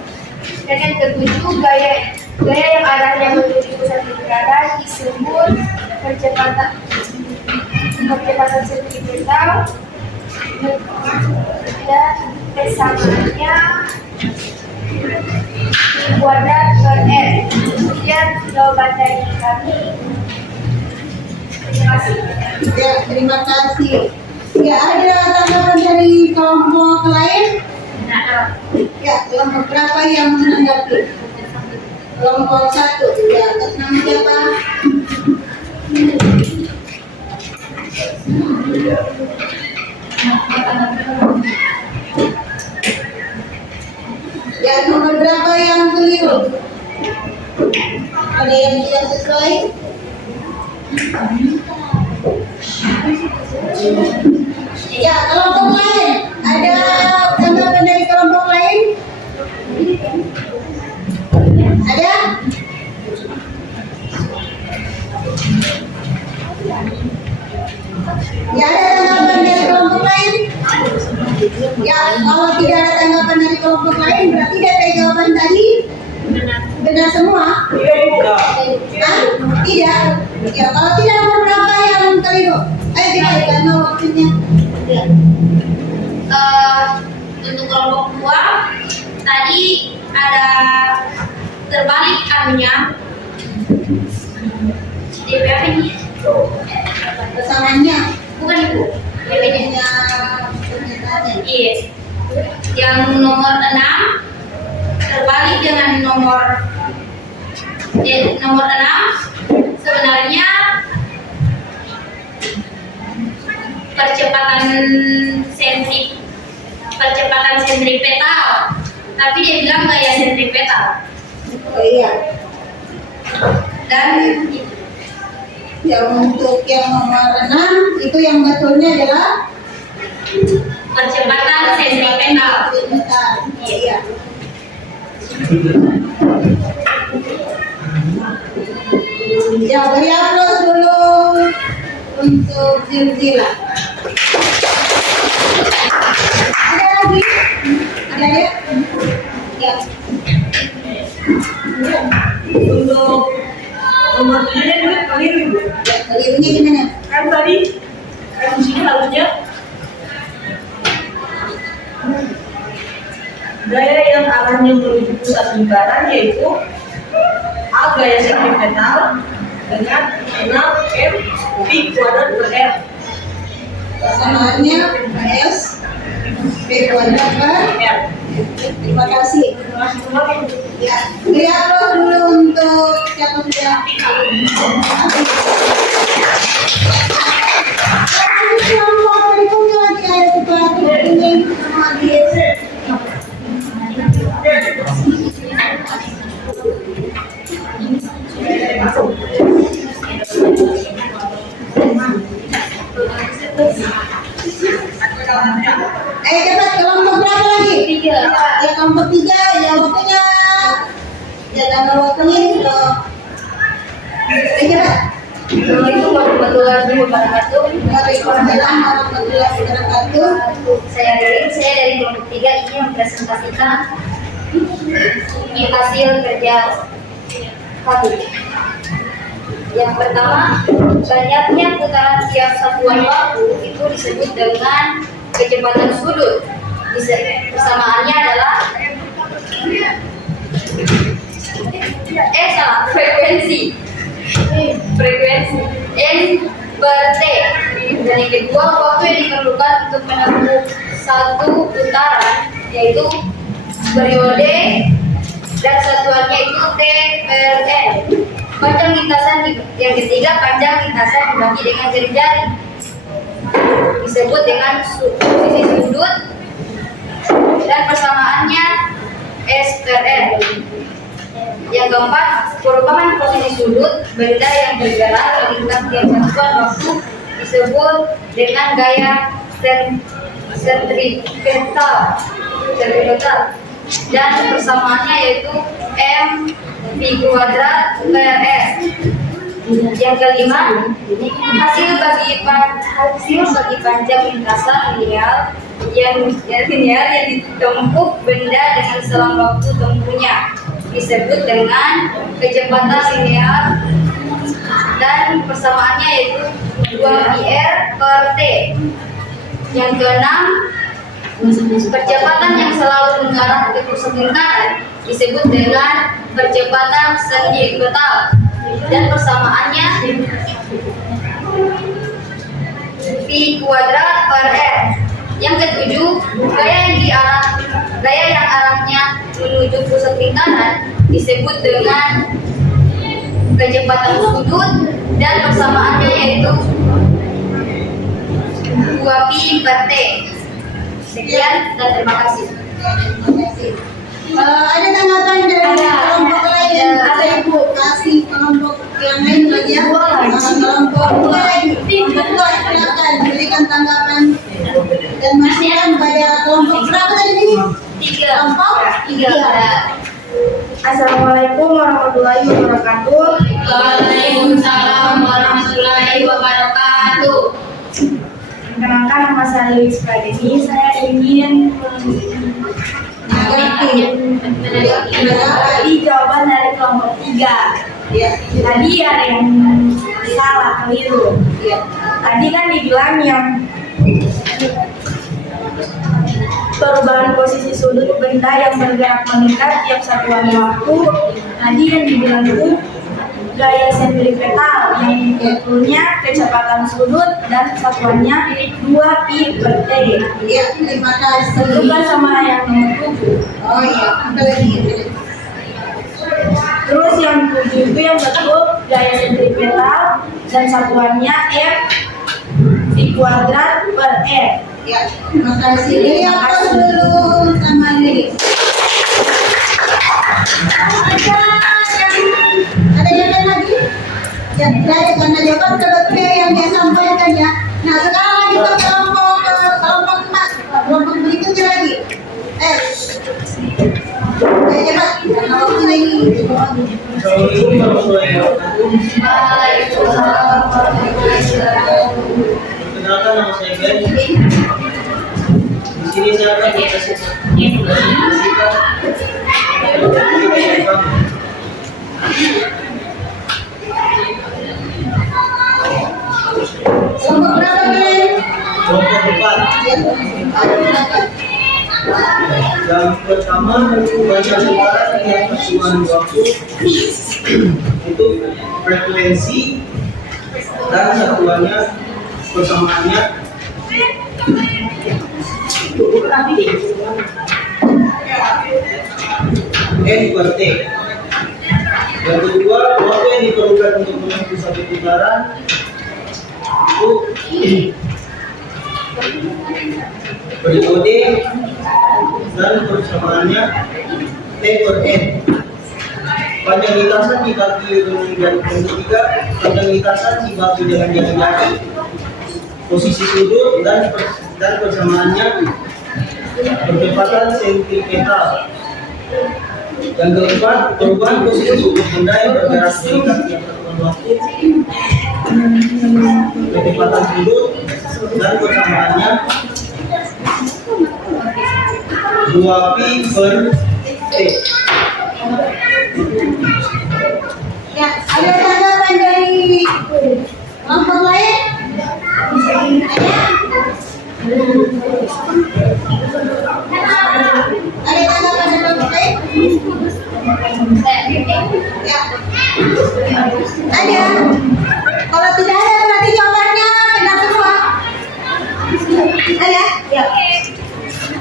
Dan yang ketujuh, gaya yang arahnya menuju pusat lingkaran disebut percepatan sentripetal dan persamaannya kuadrat per r. Sekian jawaban dari kami. Terima kasih. Ya, terima kasih. Ya, ada tanggapan dari kelompok lain? Ya, kelompok berapa yang menanggapi? Kelompok 1. Ya, atas nama siapa? Ya, nomor berapa yang keliru? Ada yang tidak sesuai? Ya, kelompok lain. Ada tanggapan dari kelompok lain? Ada? Ya, ada tanggapan dari kelompok lain? Ya, kalau tidak ada tanggapan dari kelompok lain, berarti DP jawaban tadi benar semua? Hah? Tidak? Ya, kalau tidak, nomor berapa yang keliru? Ayo kita karena waktunya. Ya. Untuk kelompok 2 tadi ada terbalik anunya. DP apa ini? Persamaannya Bukan ibu. DP-nya. pernyataannya. Iya. Yang nomor 6 terbalik dengan nomor 6 sebenarnya percepatan sentripetal, tapi dia bilang gaya sentripetal. Oh iya. Dan Yang untuk yang nomor 6 itu yang betulnya adalah percepatan sentripetal. Bentar. Iya. Ya, beri aplaus dulu untuk Zilzila. Ada lagi? Ada ya? Ya. Untuk nomor 3 juga keliru Ibu. Ya, kelirunya gimana? Kan tadi di sini harusnya gaya yang arahnya menuju pusat lingkaran yaitu A gaya sentripetal dengan 6m pi kuadrat per r. Persamaannya S P kuadrat per R. Terima kasih. Masih kemarin Ya, beri aplaus dulu untuk siapa sudah. Kelompok berikutnya lagi ada sesuatu ini sama dia. Cepat kelompok berapa lagi? 3. Ya, kelompok 3 ya waktunya. Ya, karena waktunya ini loh. Cepat. Assalamualaikum warahmatullahi wabarakatuh. Waalaikumsalam warahmatullahi wabarakatuh. Saya dari kelompok 3 ini mempresentasikan hasil kerja kami. Yang pertama, banyaknya putaran tiap satuan waktu itu disebut dengan kecepatan sudut. Persamaannya adalah frekuensi. X per T. Dan yang kedua, waktu yang diperlukan untuk menempuh satu putaran yaitu periode dan satuannya itu T per N. Panjang lintasan yang ketiga, panjang lintasan dibagi dengan jari-jari disebut dengan posisi sudut dan persamaannya S per N. Yang keempat, perubahan posisi sudut benda yang bergerak melintang tiap satuan waktu disebut dengan gaya sentripetal dan persamaannya yaitu M V kuadrat per S. Yang kelima, hasil bagi panjang lintasan linear yang ditempuh benda dengan selang waktu tempuhnya disebut dengan kecepatan linear dan persamaannya yaitu 2πr per T. Yang keenam, percepatan yang selalu mengarah ke pusat lingkaran disebut dengan percepatan sentripetal dan persamaannya V kuadrat per R. Yang ketujuh, gaya yang arahnya menuju pusat lingkaran disebut dengan kecepatan sudut dan persamaannya yaitu 2π per T. Sekian dan terima kasih. Ada tanggapan dari kelompok lain? Ada Ibu kasih kelompok yang lain lagi ya? Kelompok lain, kelompok silakan berikan tanggapan dan masukan pada kelompok berapa tadi ini? Kelompok tiga. Assalamualaikum warahmatullahi wabarakatuh. Waalaikumsalam warahmatullahi wabarakatuh. Perkenalkan, nama saya Luis Pradeni. Saya ingin tadi jawaban dari kelompok 3. Tadi ada yang salah, keliru. Tadi kan dibilang yang perubahan posisi sudut benda yang bergerak meningkat tiap satuan waktu. Tadi yang dibilang itu gaya sentripetal yang punya kecepatan sudut dan satuannya 2π per T. Iya, terima kasih. Itu kan sama yang nomor 7. Oh iya, apa lagi? Terus yang 7 itu yang betul gaya sentripetal dan satuannya F V kuadrat per R. Ya, terima kasih. Lihat dulu sama ini. Ada yang lain lagi? Ya, dari karena jawaban sebetulnya yang dia sampaikan ya. Nah, sekarang lagi ke kelompok berikutnya lagi. Cepat. Karena waktunya ini. Assalamualaikum warahmatullahi wabarakatuh. Perkenalkan, nama saya Glenn. Di sini saya akan berkasih Kelompok berapa kalian? kelompok 4. Ya, silakan. Yang pertama, banyak suara yang persuan waktu itu frekuensi dan satuannya persamaannya N per T. Yang kedua, waktu yang diperlukan untuk menempuh satu putaran itu periode dan persamaannya T per N. Panjang lintasan dibagi dengan jari ketiga, panjang lintasan dibagi dengan jari-jari, posisi sudut dan persamaannya percepatan sentripetal. Yang keempat, perubahan posisi sudut benda yang bergerak meningkat tiap satuan waktu, kecepatan sudut dan persamaannya 2π per T. Ya, ada tanggapan dari kelompok lain? Ada tanggapan dari kelompok lain? Ya. Ada. Kalau tidak ada berarti jawaban Ya.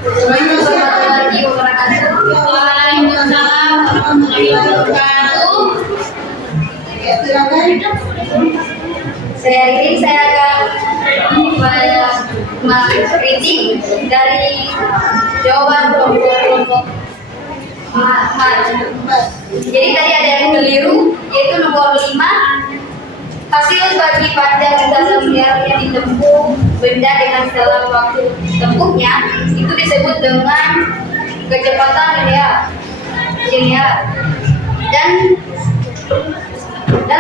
Assalamualaikum warahmatullahi wabarakatuh. Waalaikumsalam warahmatullahi wabarakatuh. Ya, silakan. Saya akan mengkritik dari jawaban kelompok Jadi tadi ada yang keliru, yaitu nomor 5. Hasil bagi panjang lintasan linear yang ditempuh benda dengan dalam waktu tempuhnya itu disebut dengan kecepatan linear dan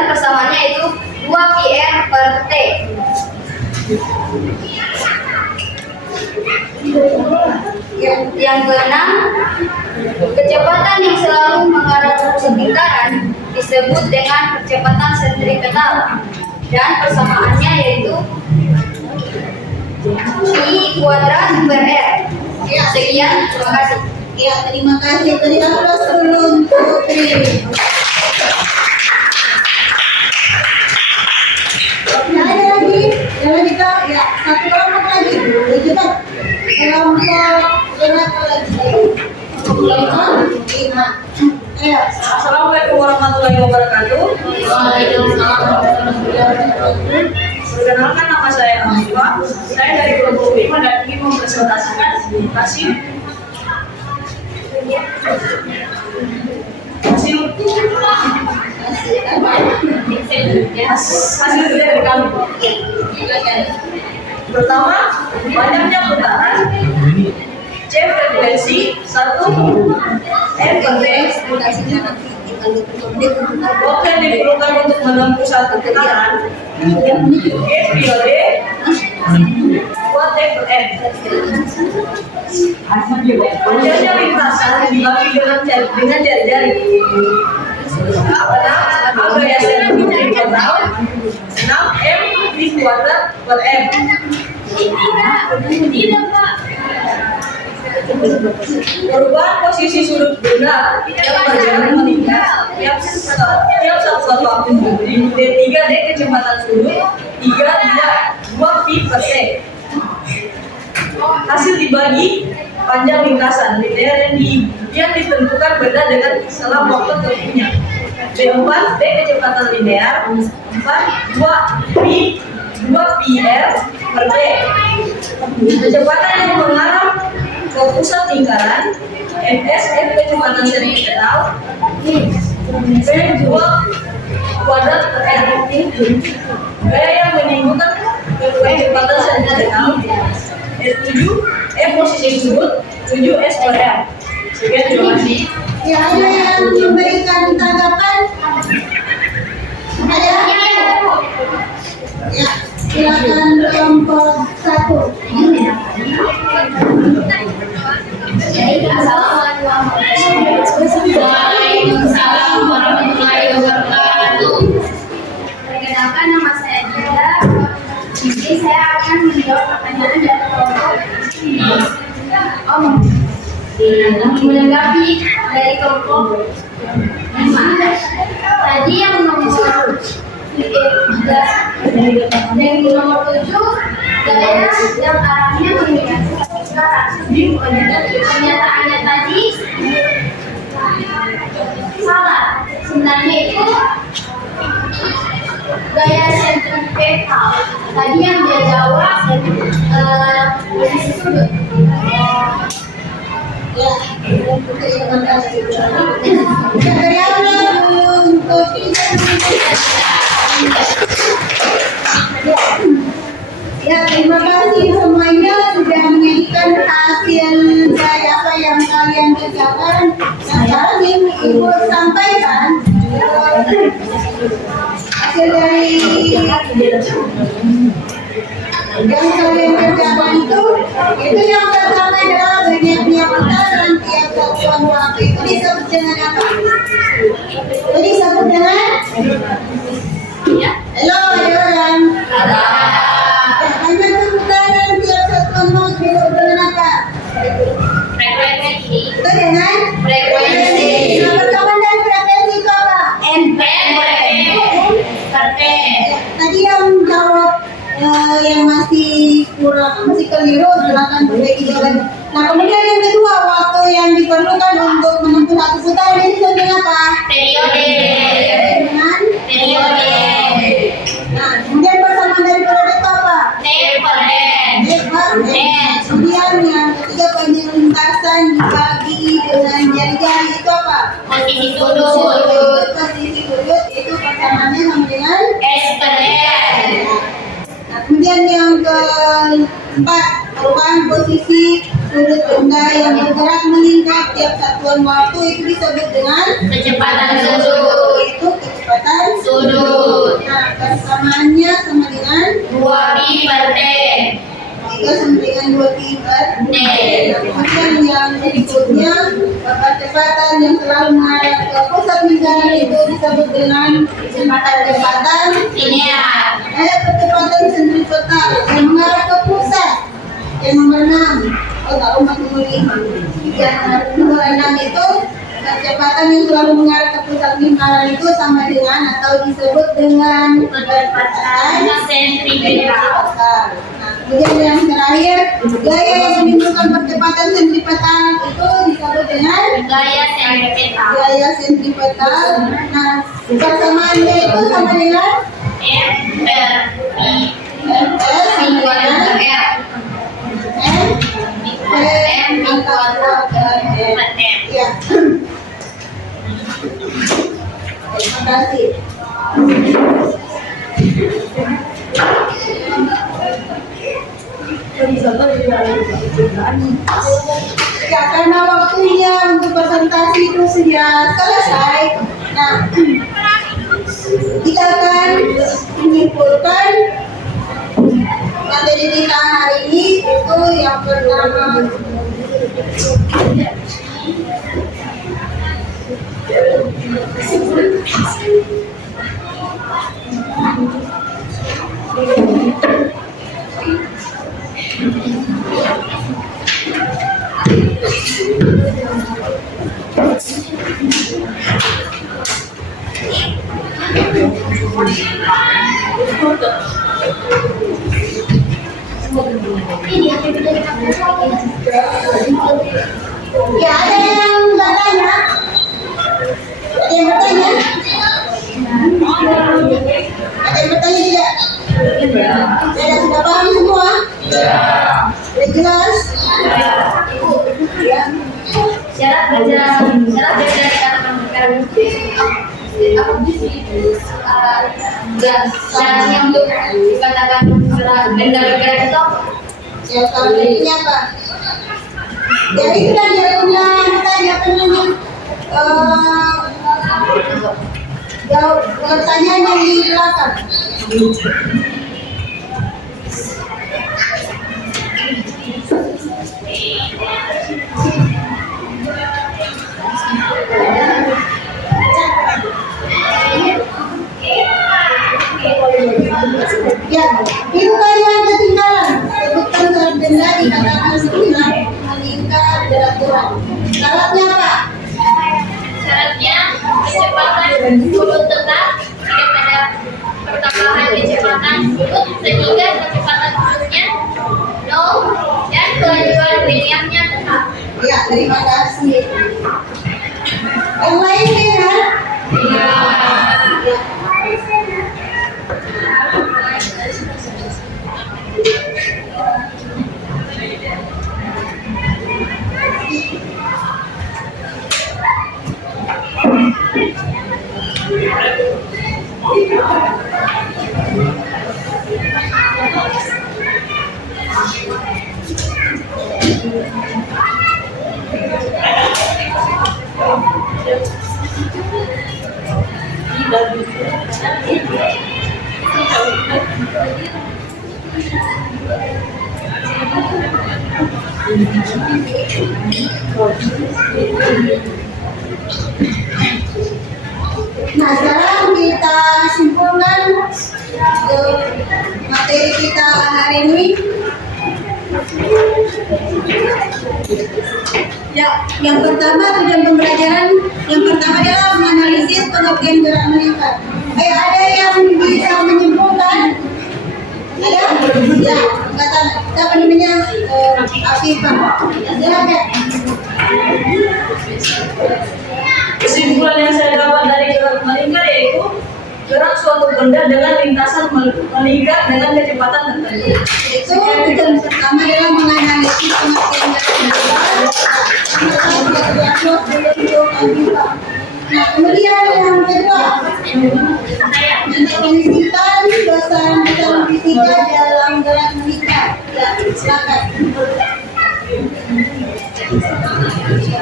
persamaannya itu 2 pr per t. Yang keenam, kecepatan yang selalu mengarah ke pusat lingkaran disebut dengan kecepatan sentripetal dan persamaannya yaitu I kuadrat per R. Sekian, terima kasih. Ya, terima kasih. Beri aplaus dulu untuk Putri. Ya, ada lagi. Kita ya satu kelompok lagi. Kita kelompok berapa lagi? Kelompok 5. Ya. Assalamualaikum warahmatullahi wabarakatuh. Waalaikumsalam warahmatullahi wabarakatuh. Perkenalkan, nama saya Afifah. Saya dari kelompok 5 dan ingin mempresentasikan hasil dari kami. Pertama, banyaknya putaran. C frekuensi 1 M konteks. Waktu yang diperlukan untuk menempuh satu putaran. G periode 2 T per M. Panjangnya lintasan dibagi dengan jari-jari. Gaya sentripetal 6 M di kuadrat per M. Perubahan posisi sudut benda yang berjalan meningkat tiap satu waktu. D3 D kecepatan sudut 2 pi per t. Hasil dibagi panjang lintasan linear yang ditentukan benda dengan selang waktu tempuhnya. D4 D kecepatan linear 2 pi R per t. Kecepatan yang mengarah ke pusat lingkaran MS F kecepatan sentripetal V2 kuadrat per R. Gaya yang menimbulkan kecepatan sentripetal S7 F posisi sudut 7 S per R. Sekian, terima kasih. Ya, ada yang memberikan tanggapan? Ada? Ya, silakan kelompok 1. Waalaikumsalam warahmatullahi wabarakatuh. Perkenalkan, nama saya Dinda. Jadi saya akan menjawab pertanyaan dari kelompok menanggapi dari kelompok 5. Tadi yang nomor 7 gaya yang arahnya mengingat sekarang. Pernyataannya tadi salah. Sebenarnya itu gaya sentripetal. Tadi yang dia jawab posisi sudut. Ya, terima kasih. Beri aplaus untuk ya, terima kasih semuanya sudah menyajikan hasil dari apa yang kalian kerjakan. Sekarang yang Ibu sampaikan hasil dari yang kalian kerjakan itu yang pertama adalah banyaknya putaran tiap satuan waktu. Itu disebut dengan apa? Itu disebut dengan halo, ada orang? Banyaknya putaran tiap satuan waktu disebut dengan apa? Frekuensi. Itu dengan Frekuensi. Nah, pertama dari frekuensi itu apa? MP per T. Tadi yang jawab yang masih kurang, masih keliru, silakan perbaiki jawabannya. Nah, kemudian yang kedua, waktu yang diperlukan untuk menempuh satu putaran ini dengan apa? Periode. Dengan Periode. Nah, kemudian persamaan dari periode itu apa? Neverland. Kemudian yang ketiga, panjang lintasan dibagi dengan jari-jari itu apa? Posisi sudut. Posisi sudut itu persamaannya sama dengan Esperland. Nah, kemudian yang keempat, perubahan posisi sudut benda yang bergerak meningkat tiap satuan waktu itu disebut dengan Kecepatan sudut. itu kecepatan Sudut. Nah, persamaannya sama dengan 2 pi per t. 3 sama dengan 2 pi per t. Nah, kemudian yang berikutnya, kecepatan yang selalu mengarah ke pusat lingkaran itu disebut dengan kecepatan Linear. kecepatan sentripetal yang mengarah ke pusat. Yang nomor 6, nomor 5. Yang nomor 6 itu kecepatan yang selalu mengarah ke pusat lingkaran itu sama dengan atau disebut dengan kecepatan Sentripetal. Nah, kemudian yang terakhir, gaya yang menimbulkan percepatan sentripetal itu disebut dengan Gaya sentripetal. gaya sentripetal. Nah, persamaannya itu sama dengan M per I. S sama dengan R. M angka 2 per M. Ya. Terima kasih. Ya, karena waktunya untuk presentasi itu sudah selesai. Nah, kita akan menyimpulkan materi kita hari ini. Itu yang pertama, ya ada yang bertanya? Ada yang bertanya? Ada yang bertanya tidak? Sudah paham semua? Sudah jelas? Ya. Syarat baca dikatakan syaratnya untuk dikatakan benda bergerak itu Ya, kalau ini apa? Jadi sudah dia punya bertanya penulis jawab pertanyaan yang di belakang. Ya, itu kalian ketinggalan. Sebutkan surat benda dikatakan sekitar meningkat beraturan. Syaratnya apa? syaratnya kecepatan sudut tetap tidak ada pertambahan kecepatan sudut sehingga kecepatan sudutnya 0 dan kelajuan linearnya tetap. Ya, terima kasih. Yang lain kan? Ya. Nah, sekarang kita simpulkan materi kita hari ini. Ya, yang pertama tujuan pembelajaran yang pertama adalah menganalisis pengertian gerak meningkat. Ada yang bisa menyimpulkan? Ada? Viva. Silakan. Kesimpulan yang saya dapat dari gerak melingkar yaitu gerak suatu benda dengan lintasan melingkar dengan kecepatan tertentu. Itu tujuan pertama adalah menganalisis pengertian gerak. Nah, kemudian yang kedua, mendefinisikan besaran-besaran fisika dalam gerak melingkar. Ya, silakan.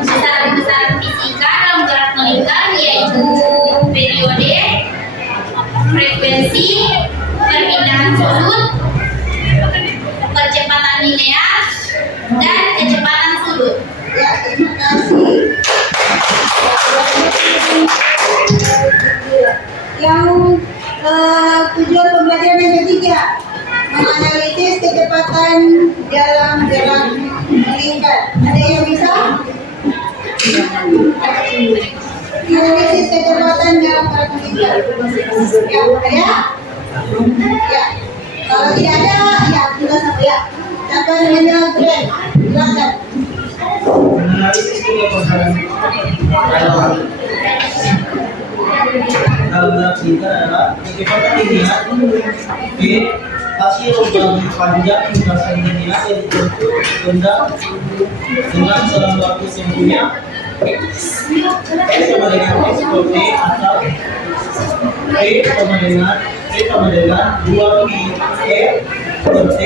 Besaran-besaran fisika dalam gerak melingkar yaitu periode, frekuensi, perpindahan sudut, kecepatan linear, dan kecepatan sudut. Ya, terima kasih. Yang tujuan pembelajaran yang ketiga, menganalisis kecepatan dalam gerak melingkar. Ada yang bisa? Analisis kecepatan dalam gerak melingkar. Ya, ada? Ya. Kalau tidak ada, ya kita sama ya. Siapa namanya Glenn? Silakan. Menganalisis kecepatan dalam gerak melingkar adalah kecepatan linear hasil dari panjang lintasan linear yang dibentuk benda dengan dalam waktu tempuhnya sama dengan X per T atau T sama dengan 2 pi R per T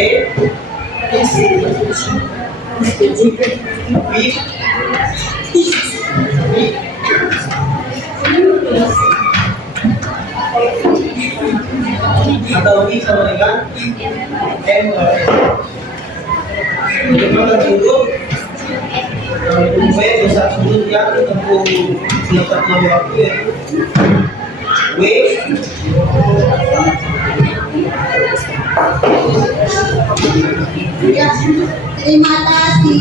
atau I sama dengan M per S. Kecepatan sudut V besar sudut yang ditempuh dalam waktu yaitu W Ya, terima kasih.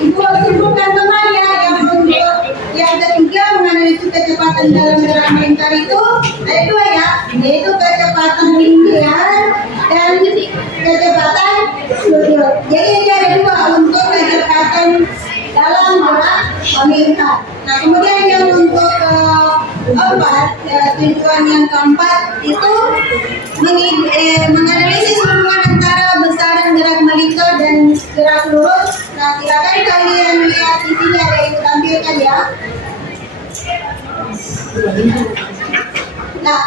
Ibu simpulkan kembali ya, yang ketiga menganalisis kecepatan dalam gerak melingkar itu ada dua ya, yaitu kecepatan linear dan kecepatan sudut. Jadi ini ada dua untuk kecepatan dalam gerak melingkar. Nah, kemudian yang untuk tujuan yang keempat itu menganalisis hubungan antara besaran gerak melingkar dan gerak lurus. Nah, silakan kalian lihat di sini ada yang ditampilkan ya. Nah,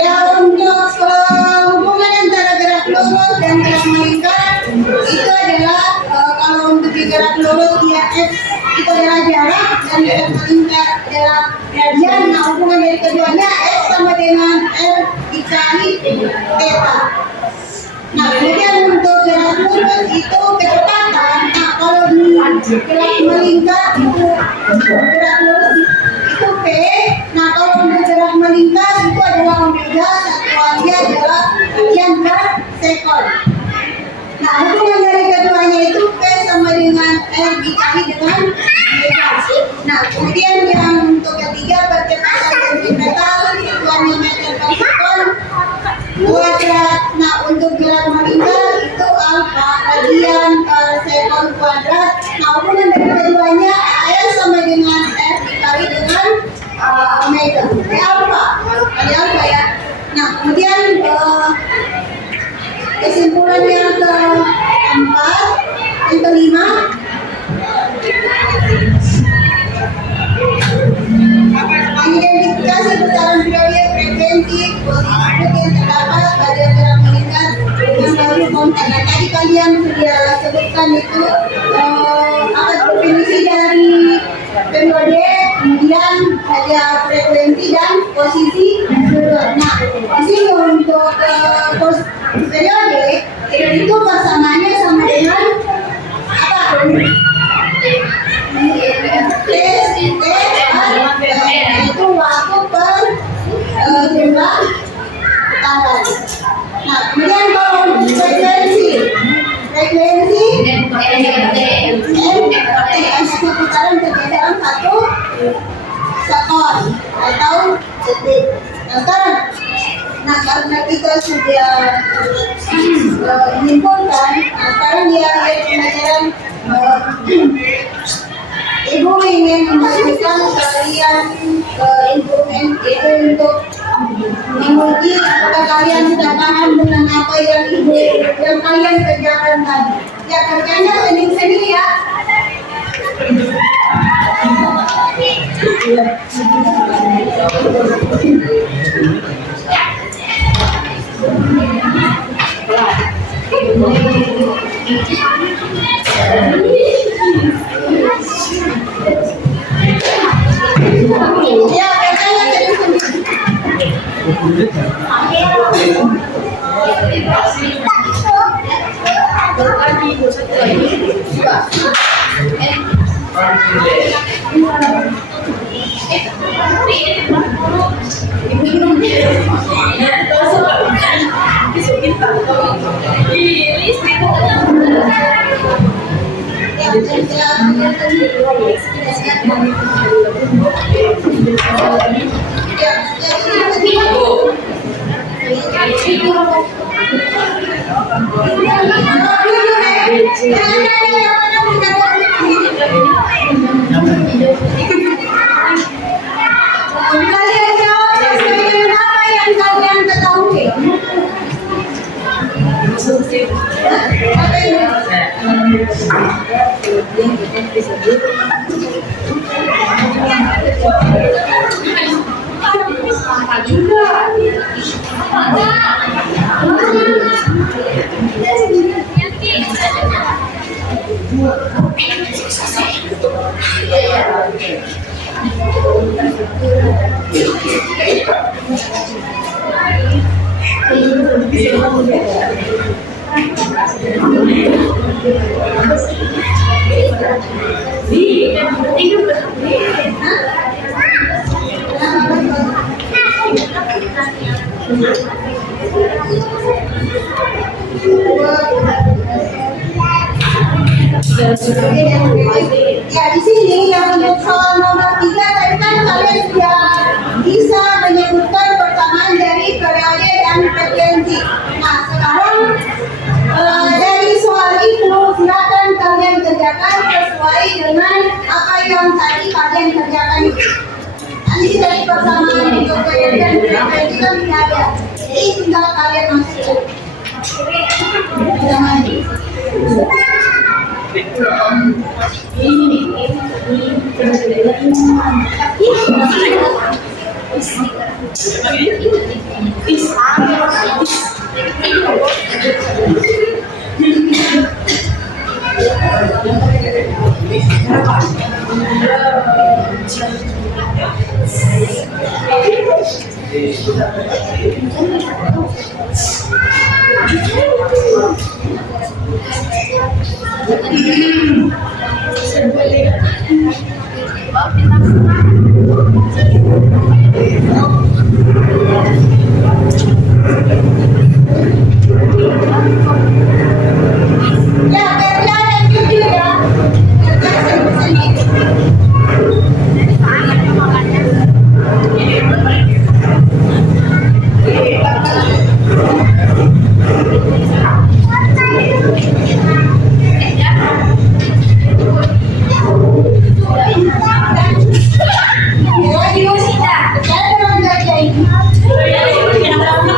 ya untuk hubungan antara gerak lurus dan gerak melingkar itu adalah kalau untuk di gerak lurus dia X itu adalah jarak dan gerak melingkar adalah radian. Nah, hubungan dari keduanya X sama dengan R dikali theta. Nah, kemudian untuk gerak lurus itu kecepatan. Nah, kalau di gerak melingkar itu gerak lurus itu P. Nah, kalau untuk gerak melingkar itu adalah omega, satuannya adalah radian per sekon. Nah, hubungan dari keduanya itu P sama dengan R dikali dengan omega. Nah, kemudian yang untuk ketiga percepatan sentripetal, satuannya meter per sekon kuadrat. Nah, untuk gerak melingkar itu alfa radian per sekon kuadrat. Nah, hubungan dari keduanya AS sama dengan R dikali dengan omega. Alfa, kali alfa ya. Nah, kemudian kesimpulan yang keempat, yang kelima, identifikasi besaran periode frekuensi posisi yang terdapat pada gerak melingkar yang baru kalian sudah sebutkan itu akan definisi dari periode, kemudian ada frekuensi dan posisi. Nah, di sini untuk periode itu persamaannya sama dengan apa? Itu waktu per jumlah tahun. Nah, kemudian kalau frekuensi satu putaran terjadi dalam satu sekon atau detik. Nah, karena kita sudah menyimpulkan, sekarang dia pelajaran Ibu ingin memastikan kalian instrumen itu untuk menguji apakah kalian sudah paham dengan apa yang kalian kerjakan tadi. Ya, kerjanya sendiri-sendiri ya. Ya, kerjanya sendiri-sendiri. Kalian jawab sesuai dengan apa yang kalian ketahui. Apa ini? Ya, di sini yang untuk soal nomor 3 tadi kan kalian sudah bisa menyebutkan persamaan dari periode dan frekuensi. Nah, sekarang dari soal itu silakan kalian kerjakan sesuai dengan apa yang tadi kalian kerjakan itu. Nanti dari persamaan untuk periode dan frekuensi kan tidak ada. Jadi tinggal kalian masuk. Jangan. Ya, kerja dan jujur ya. Kerja sendiri-sendiri. Ya,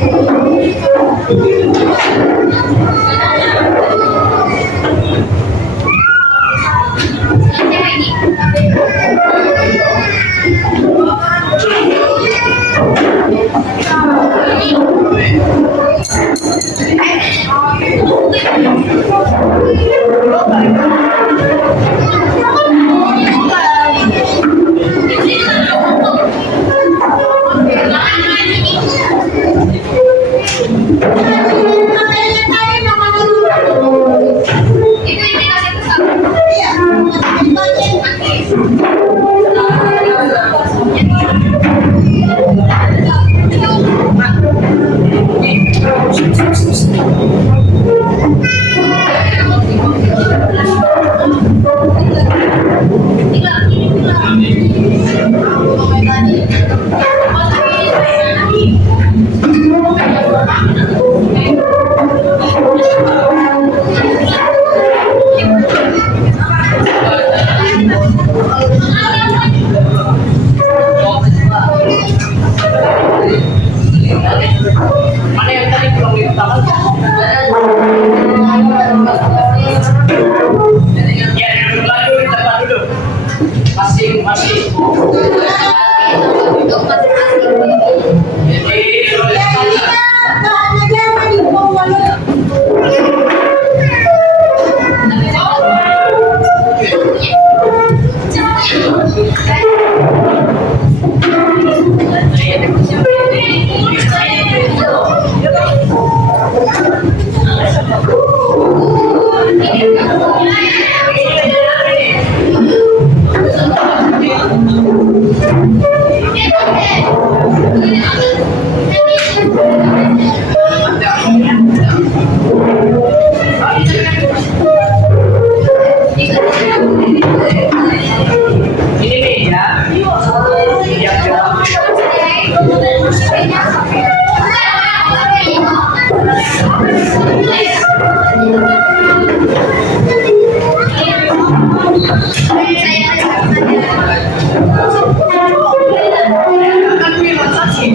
Materi tadi namanya Itu indikasi besar. iya, bagian Mana yang tadi belum diutamakan? Ya, duduk lagi, tempat duduk. Masing-masing. Untuk masing-masing. Jadi, ini nih ya. Yang jawab. Kan bilang saksi.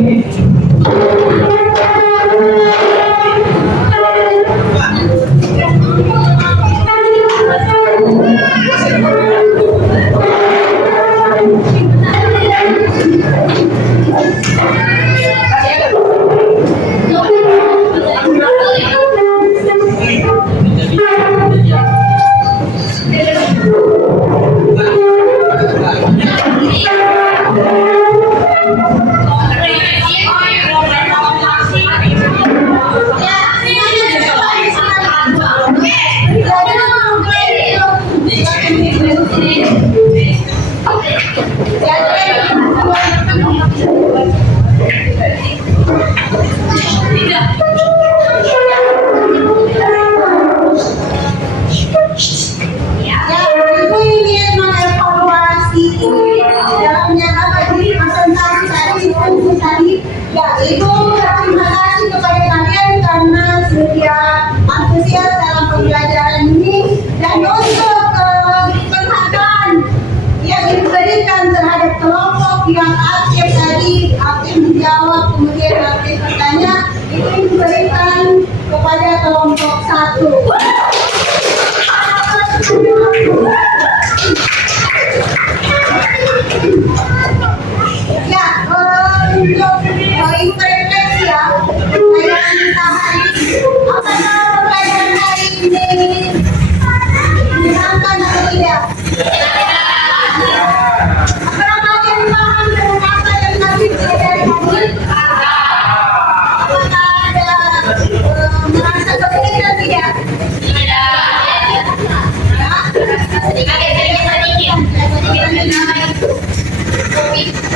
Ya, itu ini mengevaluasi dalamnya apa jadi presentasi tadi yaitu terima kasih kepada kalian karena sedia antusias dalam pembelajaran ini dan untuk penghargaan yang diberikan terhadap kelompok yang aktif tadi, aktif menjawab kemudian aktif bertanya, itu diberikan kepada kelompok 1. Ya, untuk refleksi ya, saya minta apakah pelajaran hari ini menyenangkan atau tidak? Apakah kalian paham dengan apa yang Nabi pelajari hari? Apakah ada merasa kesulitan tidak?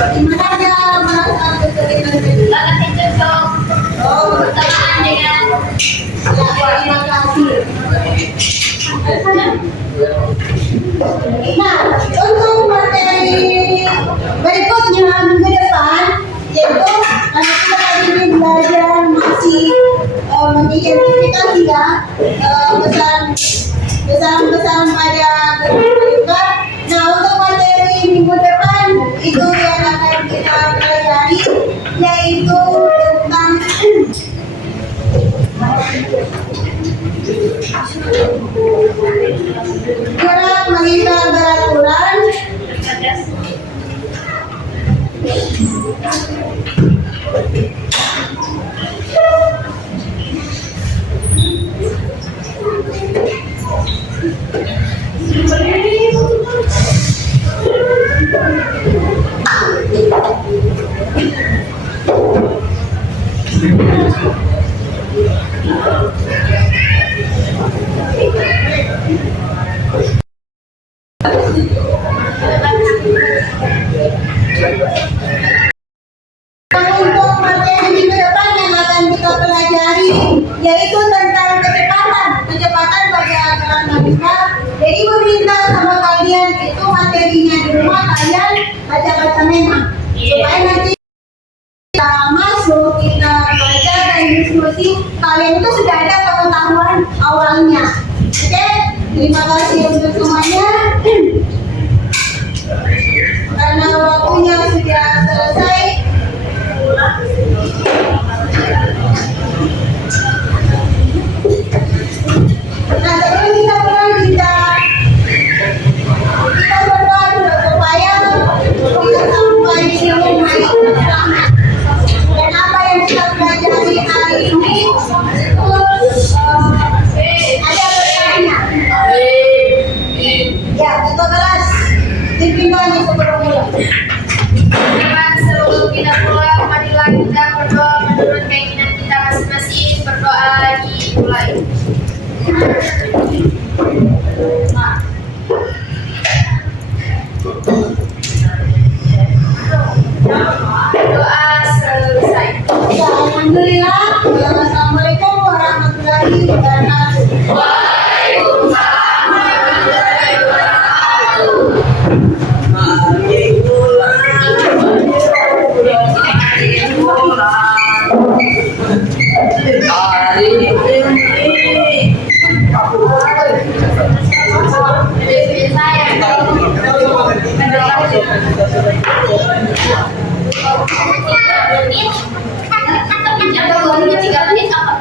Gimana ada merasa kesulitan? Oh, ya, terima kasih. Nah, untuk materi berikutnya minggu depan, yaitu karena kita tadi ini belajar masih mengidentifikasi ya pesan-pesan pada mereka. Nah, untuk materi minggu depan itu yang akan kita pelajari yaitu tentang Untuk materi minggu depan yang akan kita pelajari yaitu tentang kecepatan pada algoritma. Jadi meminta sama kalian itu materinya di rumah kalian baca-baca memang supaya nanti kita masuk kita baca dan diskusi kalian itu sudah ada pengetahuan awalnya. Oke, terima kasih untuk semuanya. Karena waktunya sudah selesai. Nah, sebelum kita pulang kita berdoa dulu supaya kita sampai di rumah itu selamat. Dan apa yang kita pelajari hari ini itu ada berkahnya. Ya, ketua kelas dipimpin sebelum mulai. Teman, sebelum kita pulang, marilah kita berdoa menurut keinginan kita masing-masing. Berdoa dimulai. Doa selesai. Ya, alhamdulillah. Assalamualaikum warahmatullahi wabarakatuh. Atau 3 menit apa?